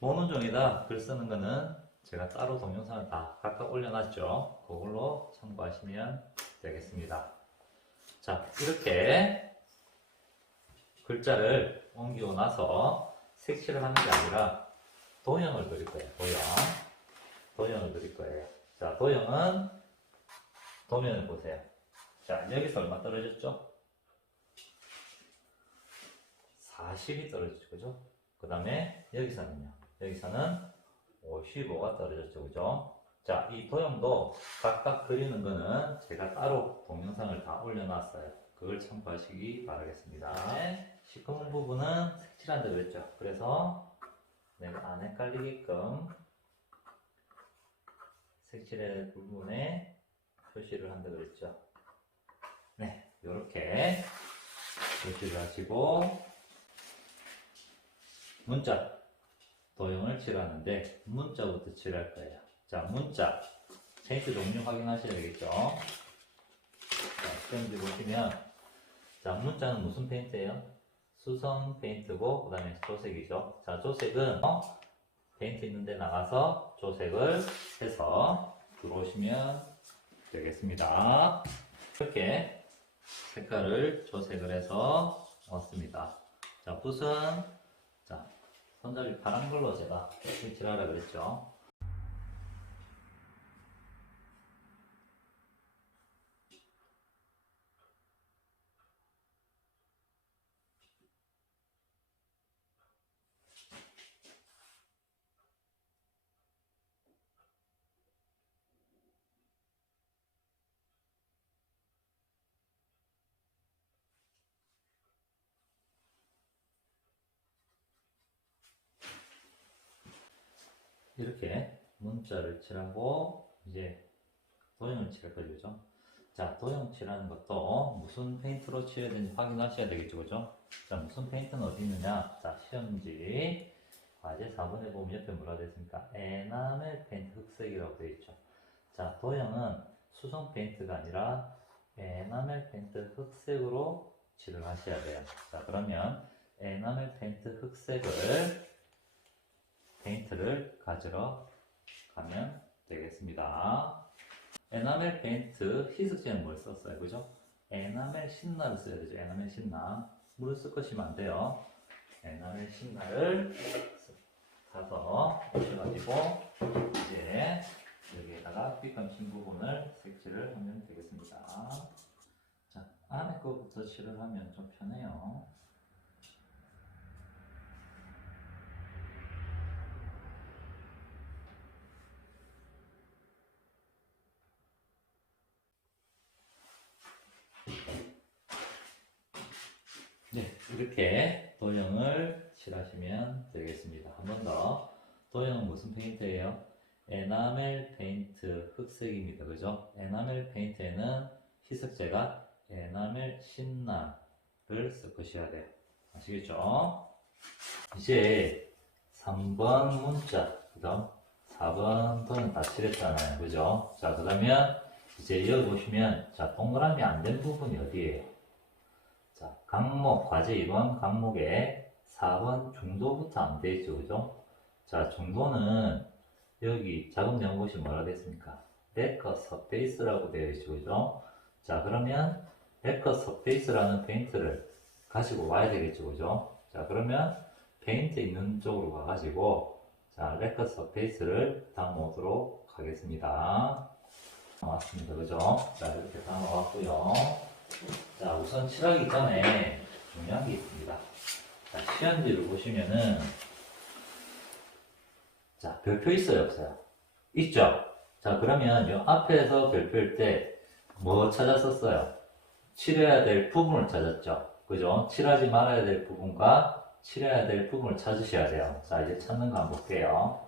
모노종에다 글 쓰는 거는 제가 따로 동영상을 다 각각 올려놨죠. 그걸로 참고하시면 되겠습니다. 자, 이렇게 글자를 옮기고 나서 색칠을 하는 게 아니라 도형을 그릴 거예요. 도형을 그릴 거예요. 자, 도형은 도면을 보세요. 자, 여기서 얼마 떨어졌죠? 40이 떨어졌죠, 그죠? 그 다음에 여기서는요. 여기서는 55가 떨어졌죠, 그죠? 자, 이 도형도 각각 그리는 거는 제가 따로 동영상을 다 올려놨어요. 그걸 참고하시기 바라겠습니다. 네, 시커먼 부분은 색칠한다고 그랬죠. 그래서 내가 안 헷갈리게끔 색칠의 부분에 표시를 한다고 그랬죠. 네, 이렇게 표시를 하시고 문자 도형을 칠하는데 문자부터 칠할 거예요. 자, 문자 페인트 종류 확인하셔야 되겠죠. 자, 시험지 보시면 자, 문자는 무슨 페인트예요? 수성 페인트고 그 다음에 조색이죠. 자, 조색은 페인트 있는데 나가서 조색을 해서 들어오시면 되겠습니다. 이렇게 색깔을 조색을 해서 넣었습니다. 자, 붓은 자, 손잡이 파란 걸로 제가 칠하라 그랬죠. 이렇게 문자를 칠하고 이제 도형을 칠할 거죠, 그죠? 자, 도형 칠하는 것도 무슨 페인트로 칠해야 되는지 확인하셔야 되겠죠, 그죠? 자, 무슨 페인트는 어디 있느냐? 자, 시험지 과제 4번에 보면 옆에 뭐라 되어 있습니까? 에나멜 페인트 흑색이라고 되어 있죠. 자, 도형은 수성 페인트가 아니라 에나멜 페인트 흑색으로 칠을 하셔야 돼요. 자, 그러면 에나멜 페인트 흑색을 페인트를 가지러 가면 되겠습니다. 에나멜 페인트 희석제는 뭘 썼어요? 그죠? 에나멜 신나를 써야 되죠. 에나멜 신나. 물을 섞으시면 안 돼요. 에나멜 신나를 사서 오셔가지고 이제 여기에다가 빗감친 부분을 색칠을 하면 되겠습니다. 자, 안에 거부터 칠을 하면 좀 편해요. 네, 이렇게 도형을 칠하시면 되겠습니다. 한 번 더. 도형은 무슨 페인트예요? 에나멜 페인트 흑색입니다. 그죠? 에나멜 페인트에는 희석제가 에나멜 신나를 섞으셔야 돼요. 아시겠죠? 이제 3번 문자, 그다음 4번 도형 다 칠했잖아요. 그죠? 자, 그러면 이제 여기 보시면, 자, 동그라미 안 된 부분이 어디예요? 자, 강목, 과제 2번 강목에 4번 중도부터 안 돼 있죠, 그죠? 자, 중도는 여기 작업 내용 보시면 뭐라 됐습니까? 레커 서페이스라고 되어 있죠, 그죠? 자, 그러면 레커 서페이스라는 페인트를 가지고 와야 되겠죠, 그죠? 자, 그러면 페인트 있는 쪽으로 가가지고, 자, 레커 서페이스를 담아오도록 하겠습니다. 나왔습니다, 그죠? 자, 이렇게 담아왔고요. 자, 우선 칠하기 전에 중요한 게 있습니다. 자, 시험지를 보시면은, 자, 별표 있어요, 없어요? 있죠? 자, 그러면 이 앞에서 별표일 때 뭐 찾았었어요? 칠해야 될 부분을 찾았죠? 그죠? 칠하지 말아야 될 부분과 칠해야 될 부분을 찾으셔야 돼요. 자, 이제 찾는 거 한번 볼게요.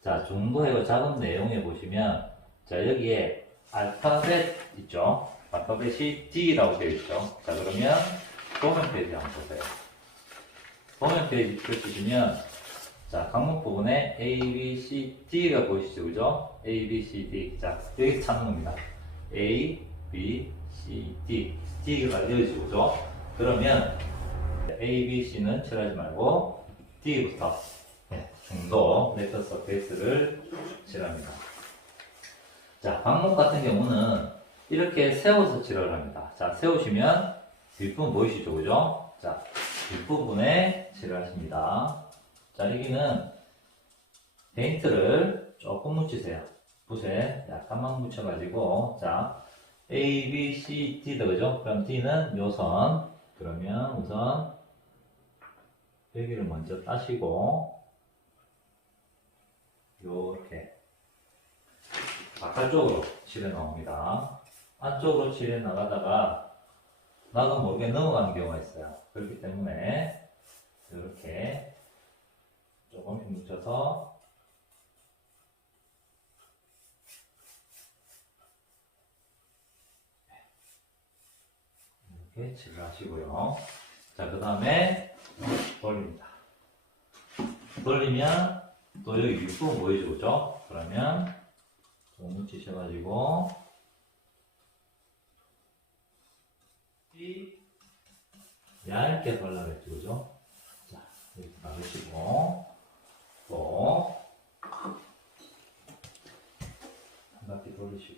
자, 중도의 작업 내용에 보시면, 자, 여기에 알파벳 있죠? 알파벳이 D라고 되어 있죠. 자, 그러면 도면 페이지 한번 보세요. 도면 페이지 펼치시면, 자, 강목 부분에 A, B, C, D가 보이시죠? 그죠? A, B, C, D. 자, 여기서 찾는 겁니다. A, B, C, D. D가 이어지죠? 그죠? 그러면 A, B, C는 칠하지 말고 D부터 중도 레터 서페이스를 칠합니다. 자, 강목 같은 경우는 이렇게 세워서 칠을 합니다. 자, 세우시면 뒷부분 보이시죠? 그죠? 자, 뒷부분에 칠을 하십니다. 자, 여기는 페인트를 조금 묻히세요. 붓에 약간만 묻혀가지고, 자, A, B, C, D다, 그죠? 그럼 D는 요 선. 그러면 우선 여기를 먼저 따시고, 요렇게 바깥쪽으로 칠해 나옵니다. 안쪽으로 칠해 나가다가 나도 모르게 넘어가는 경우가 있어요. 그렇기 때문에 이렇게 조금씩 묻혀서 이렇게 칠을 하시고요. 자, 그 다음에 돌립니다. 돌리면 또 여기 윗부분 보이죠, 그죠? 그러면 좀 묻히셔가지고 얇게 발라냈죠, 그죠? 자, 이렇게 바르시고 또 한 바퀴 돌리시고,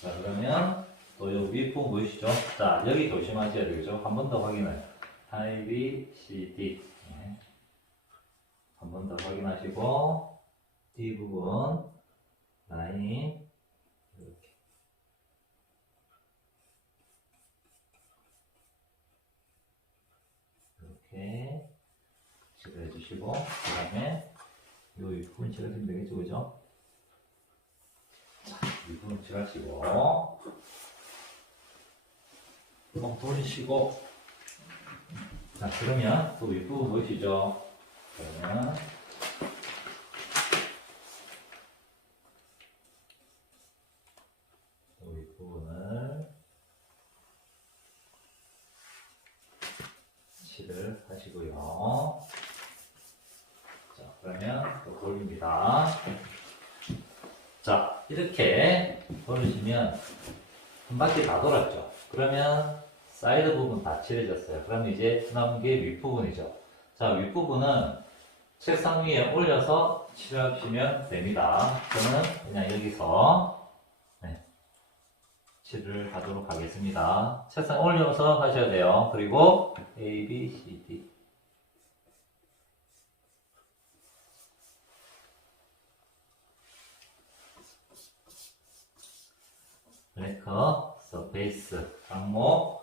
자, 그러면 또 요 윗부분 보이시죠? 자, 여기 조심하셔야 되겠죠? 한 번 더 확인을. I, B, C, D. 네. 한 번 더 확인하시고, D 부분, 라인, 이렇게. 이렇게 칠을 해주시고, 그 다음에 요 윗부분 칠하시면 되겠죠? 그죠? 자, 윗부분 칠하시고, 좀 돌리시고, 자, 그러면 또 윗부분 보이시죠? 그러면 칠을 하시고요. 자, 그러면 또 돌립니다. 자, 이렇게 돌리시면 한 바퀴 다 돌았죠. 그러면 사이드 부분 다 칠해졌어요. 그럼 이제 남은 게 윗부분이죠. 자, 윗부분은 책상 위에 올려서 칠하시면 됩니다. 저는 그냥 여기서 칠을 하도록 하겠습니다. 책상 올려서 하셔야 돼요. 그리고 A, B, C, D. 블랭커, 서페이스, 항목,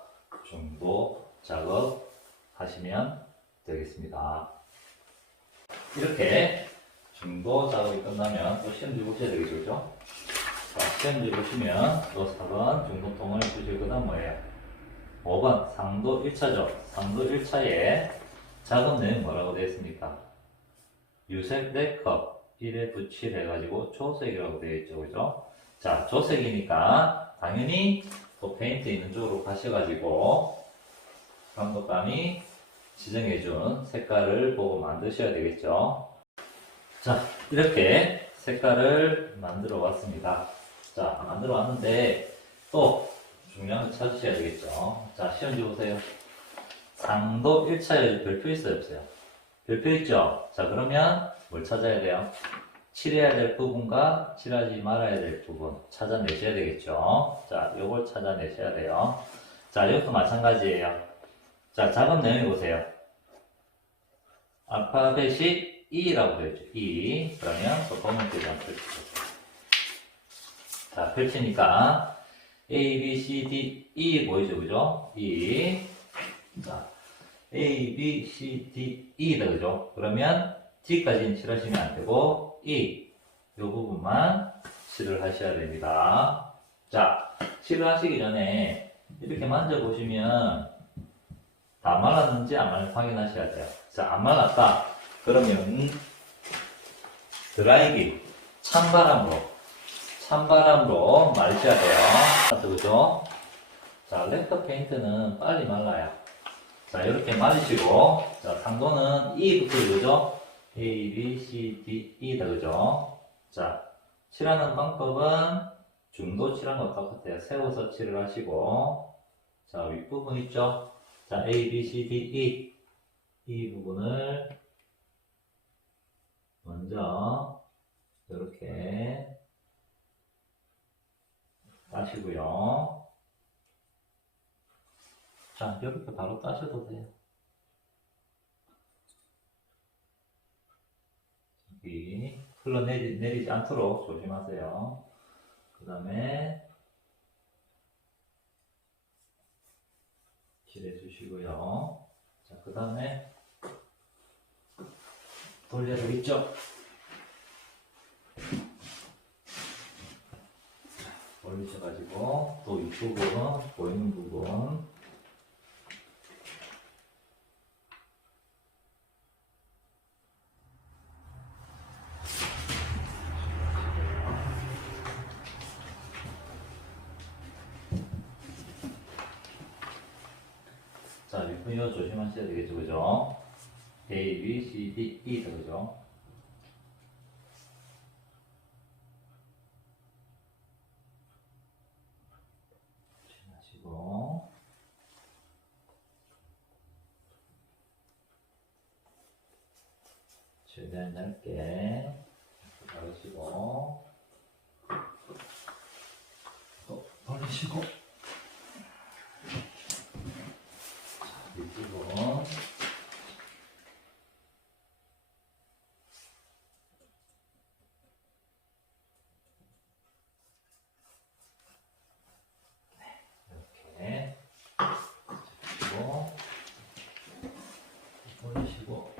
중도 작업 하시면 되겠습니다. 이렇게 중도 작업이 끝나면 또 시험지 보셔야 되겠죠, 그죠? 자, 시험지 보시면 또 4번 중도통을 주실 거는 뭐예요? 5번 상도 1차죠. 상도 1차에 작업 내용 뭐라고 되어 있습니까? 유색 4컵 1에 붙일 해가지고 조색이라고 되어 있죠, 그죠? 자, 조색이니까 당연히 또 페인트 있는 쪽으로 가셔가지고 감독감이 지정해준 색깔을 보고 만드셔야 되겠죠. 자, 이렇게 색깔을 만들어 왔습니다. 자, 만들어 왔는데 또 중요한 거 찾으셔야 되겠죠. 자, 시험지 보세요. 상도 1차에 별표 있어요, 없어요? 별표 있죠? 자, 그러면 뭘 찾아야 돼요? 칠해야 될 부분과 칠하지 말아야 될 부분 찾아내셔야 되겠죠. 자, 요걸 찾아내셔야 돼요. 자, 이것도 마찬가지예요. 자, 작업 내용해 보세요. 알파벳이 E라고 되어 있죠. E. 그러면 또 검은색이 한번 펼쳐보세요. 자, 펼치니까 A, B, C, D, E 보이죠, 그죠? E. 자, A, B, C, D, E다, 그죠? 그러면 D까지는 칠하시면 안 되고 E 이 부분만 칠을 하셔야 됩니다. 자, 칠을 하시기 전에 이렇게 만져보시면 다 말랐는지 안 말랐는지 확인하셔야 돼요. 자, 안 말랐다. 그러면 드라이기 찬바람으로 말리셔야 돼요. 그죠? 자, 렉터 페인트는 빨리 말라요. 자, 이렇게 말리시고, 자, 상도는 E부터 그죠? A, B, C, D, E다, 그죠? 자, 칠하는 방법은 중도 칠하는 거 똑같아요. 세워서 칠을 하시고, 자, 윗부분 있죠? 자, A, B, C, D, E. 이 부분을 먼저, 이렇게 따시고요. 자, 이렇게 바로 따셔도 돼요. 여기 흘러내리지 않도록 조심하세요. 그 다음에 칠해 주시고요. 자, 그 다음에 돌려주겠죠? 올리셔가지고 또 윗부분, 보이는 부분 자, 윗부분 이거 조심하셔야 되겠죠, 그죠? A, B, C, D, E다, 그죠? 조심하시고 최대한 얇게 바르시고 또 돌리시고 윗부분 이렇게 올리시고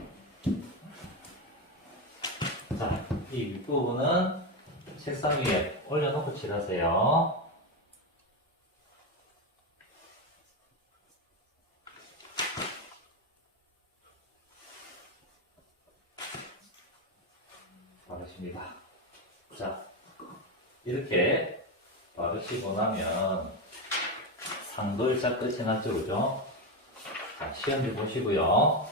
자, 이 윗부분은 책상 위에 올려놓고 칠하세요. 바르십니다. 자, 이렇게 바르시고 나면 상도 1차 끝이 났죠, 그죠? 자, 시험지 보시고요.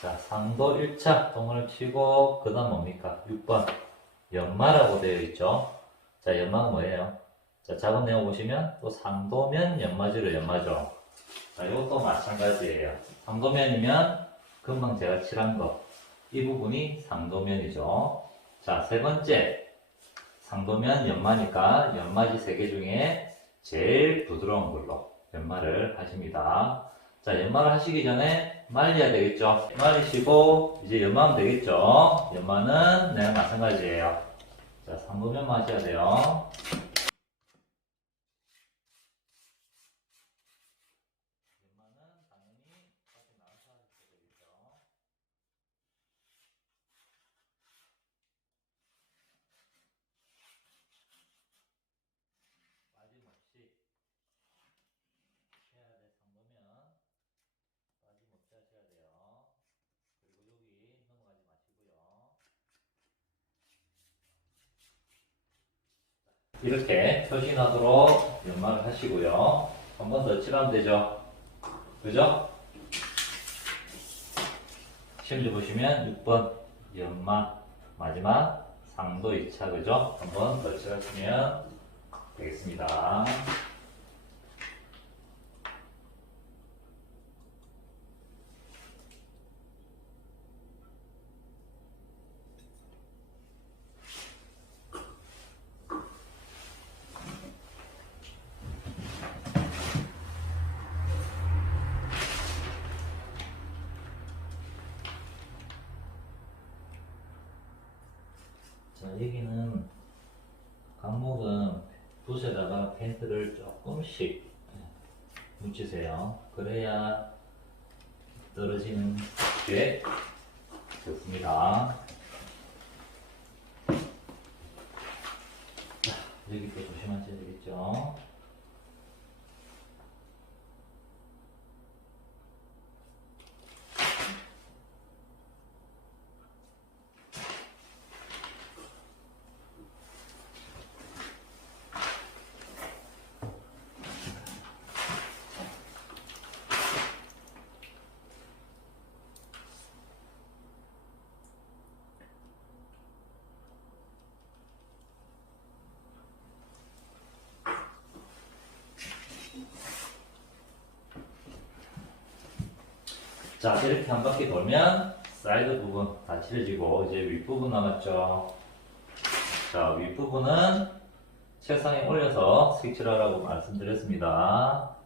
자, 상도 1차 동을 치고, 그 다음 뭡니까? 6번. 연마라고 되어 있죠. 자, 연마는 뭐예요? 자, 작은 내용 보시면 또 상도면 연마지로 연마죠. 자, 이것도 마찬가지예요. 상도면이면 금방 제가 칠한 거. 이 부분이 상도면이죠. 자, 세 번째. 상도면 연마니까 연마지 3개 중에 제일 부드러운 걸로 연마를 하십니다. 자, 연마를 하시기 전에 말려야 되겠죠. 말리시고 이제 연마하면 되겠죠. 연마는 내가 마찬가지예요. 자, 상도면 마셔야 돼요. 연마는 당연히 밖에 나와서 하셔야 되겠죠. 빠짐없이 해야 돼. 상도면 빠짐없이 하셔야 돼요. 그리고 여기 넘어가지 마시고요. 이렇게 표시나도록 연마를 하시고요. 한 번 더 칠하면 되죠. 그죠? 시험지 보시면 6번 연마 마지막 상도 2차 그죠? 한 번 더 칠하시면 되겠습니다. 자, 여기는 강목은 붓에다가 펜슬을 조금씩 묻히세요. 그래야 떨어지는 게 좋습니다. 자, 여기도 조심하셔야 되겠죠. 자, 이렇게 한 바퀴 돌면 사이드 부분 다 칠해지고 이제 윗부분 남았죠. 자, 윗부분은 책상에 올려서 색칠하라고 말씀드렸습니다.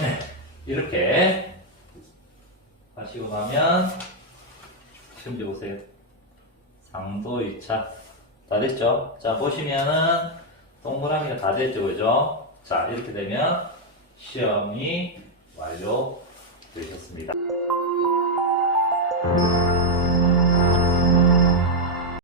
네, 이렇게 하시고 나면 시험지 보세요. 상도 2차 다 됐죠? 자, 보시면은 동그라미가 다 됐죠, 그죠? 자, 이렇게 되면 시험이 완료되셨습니다.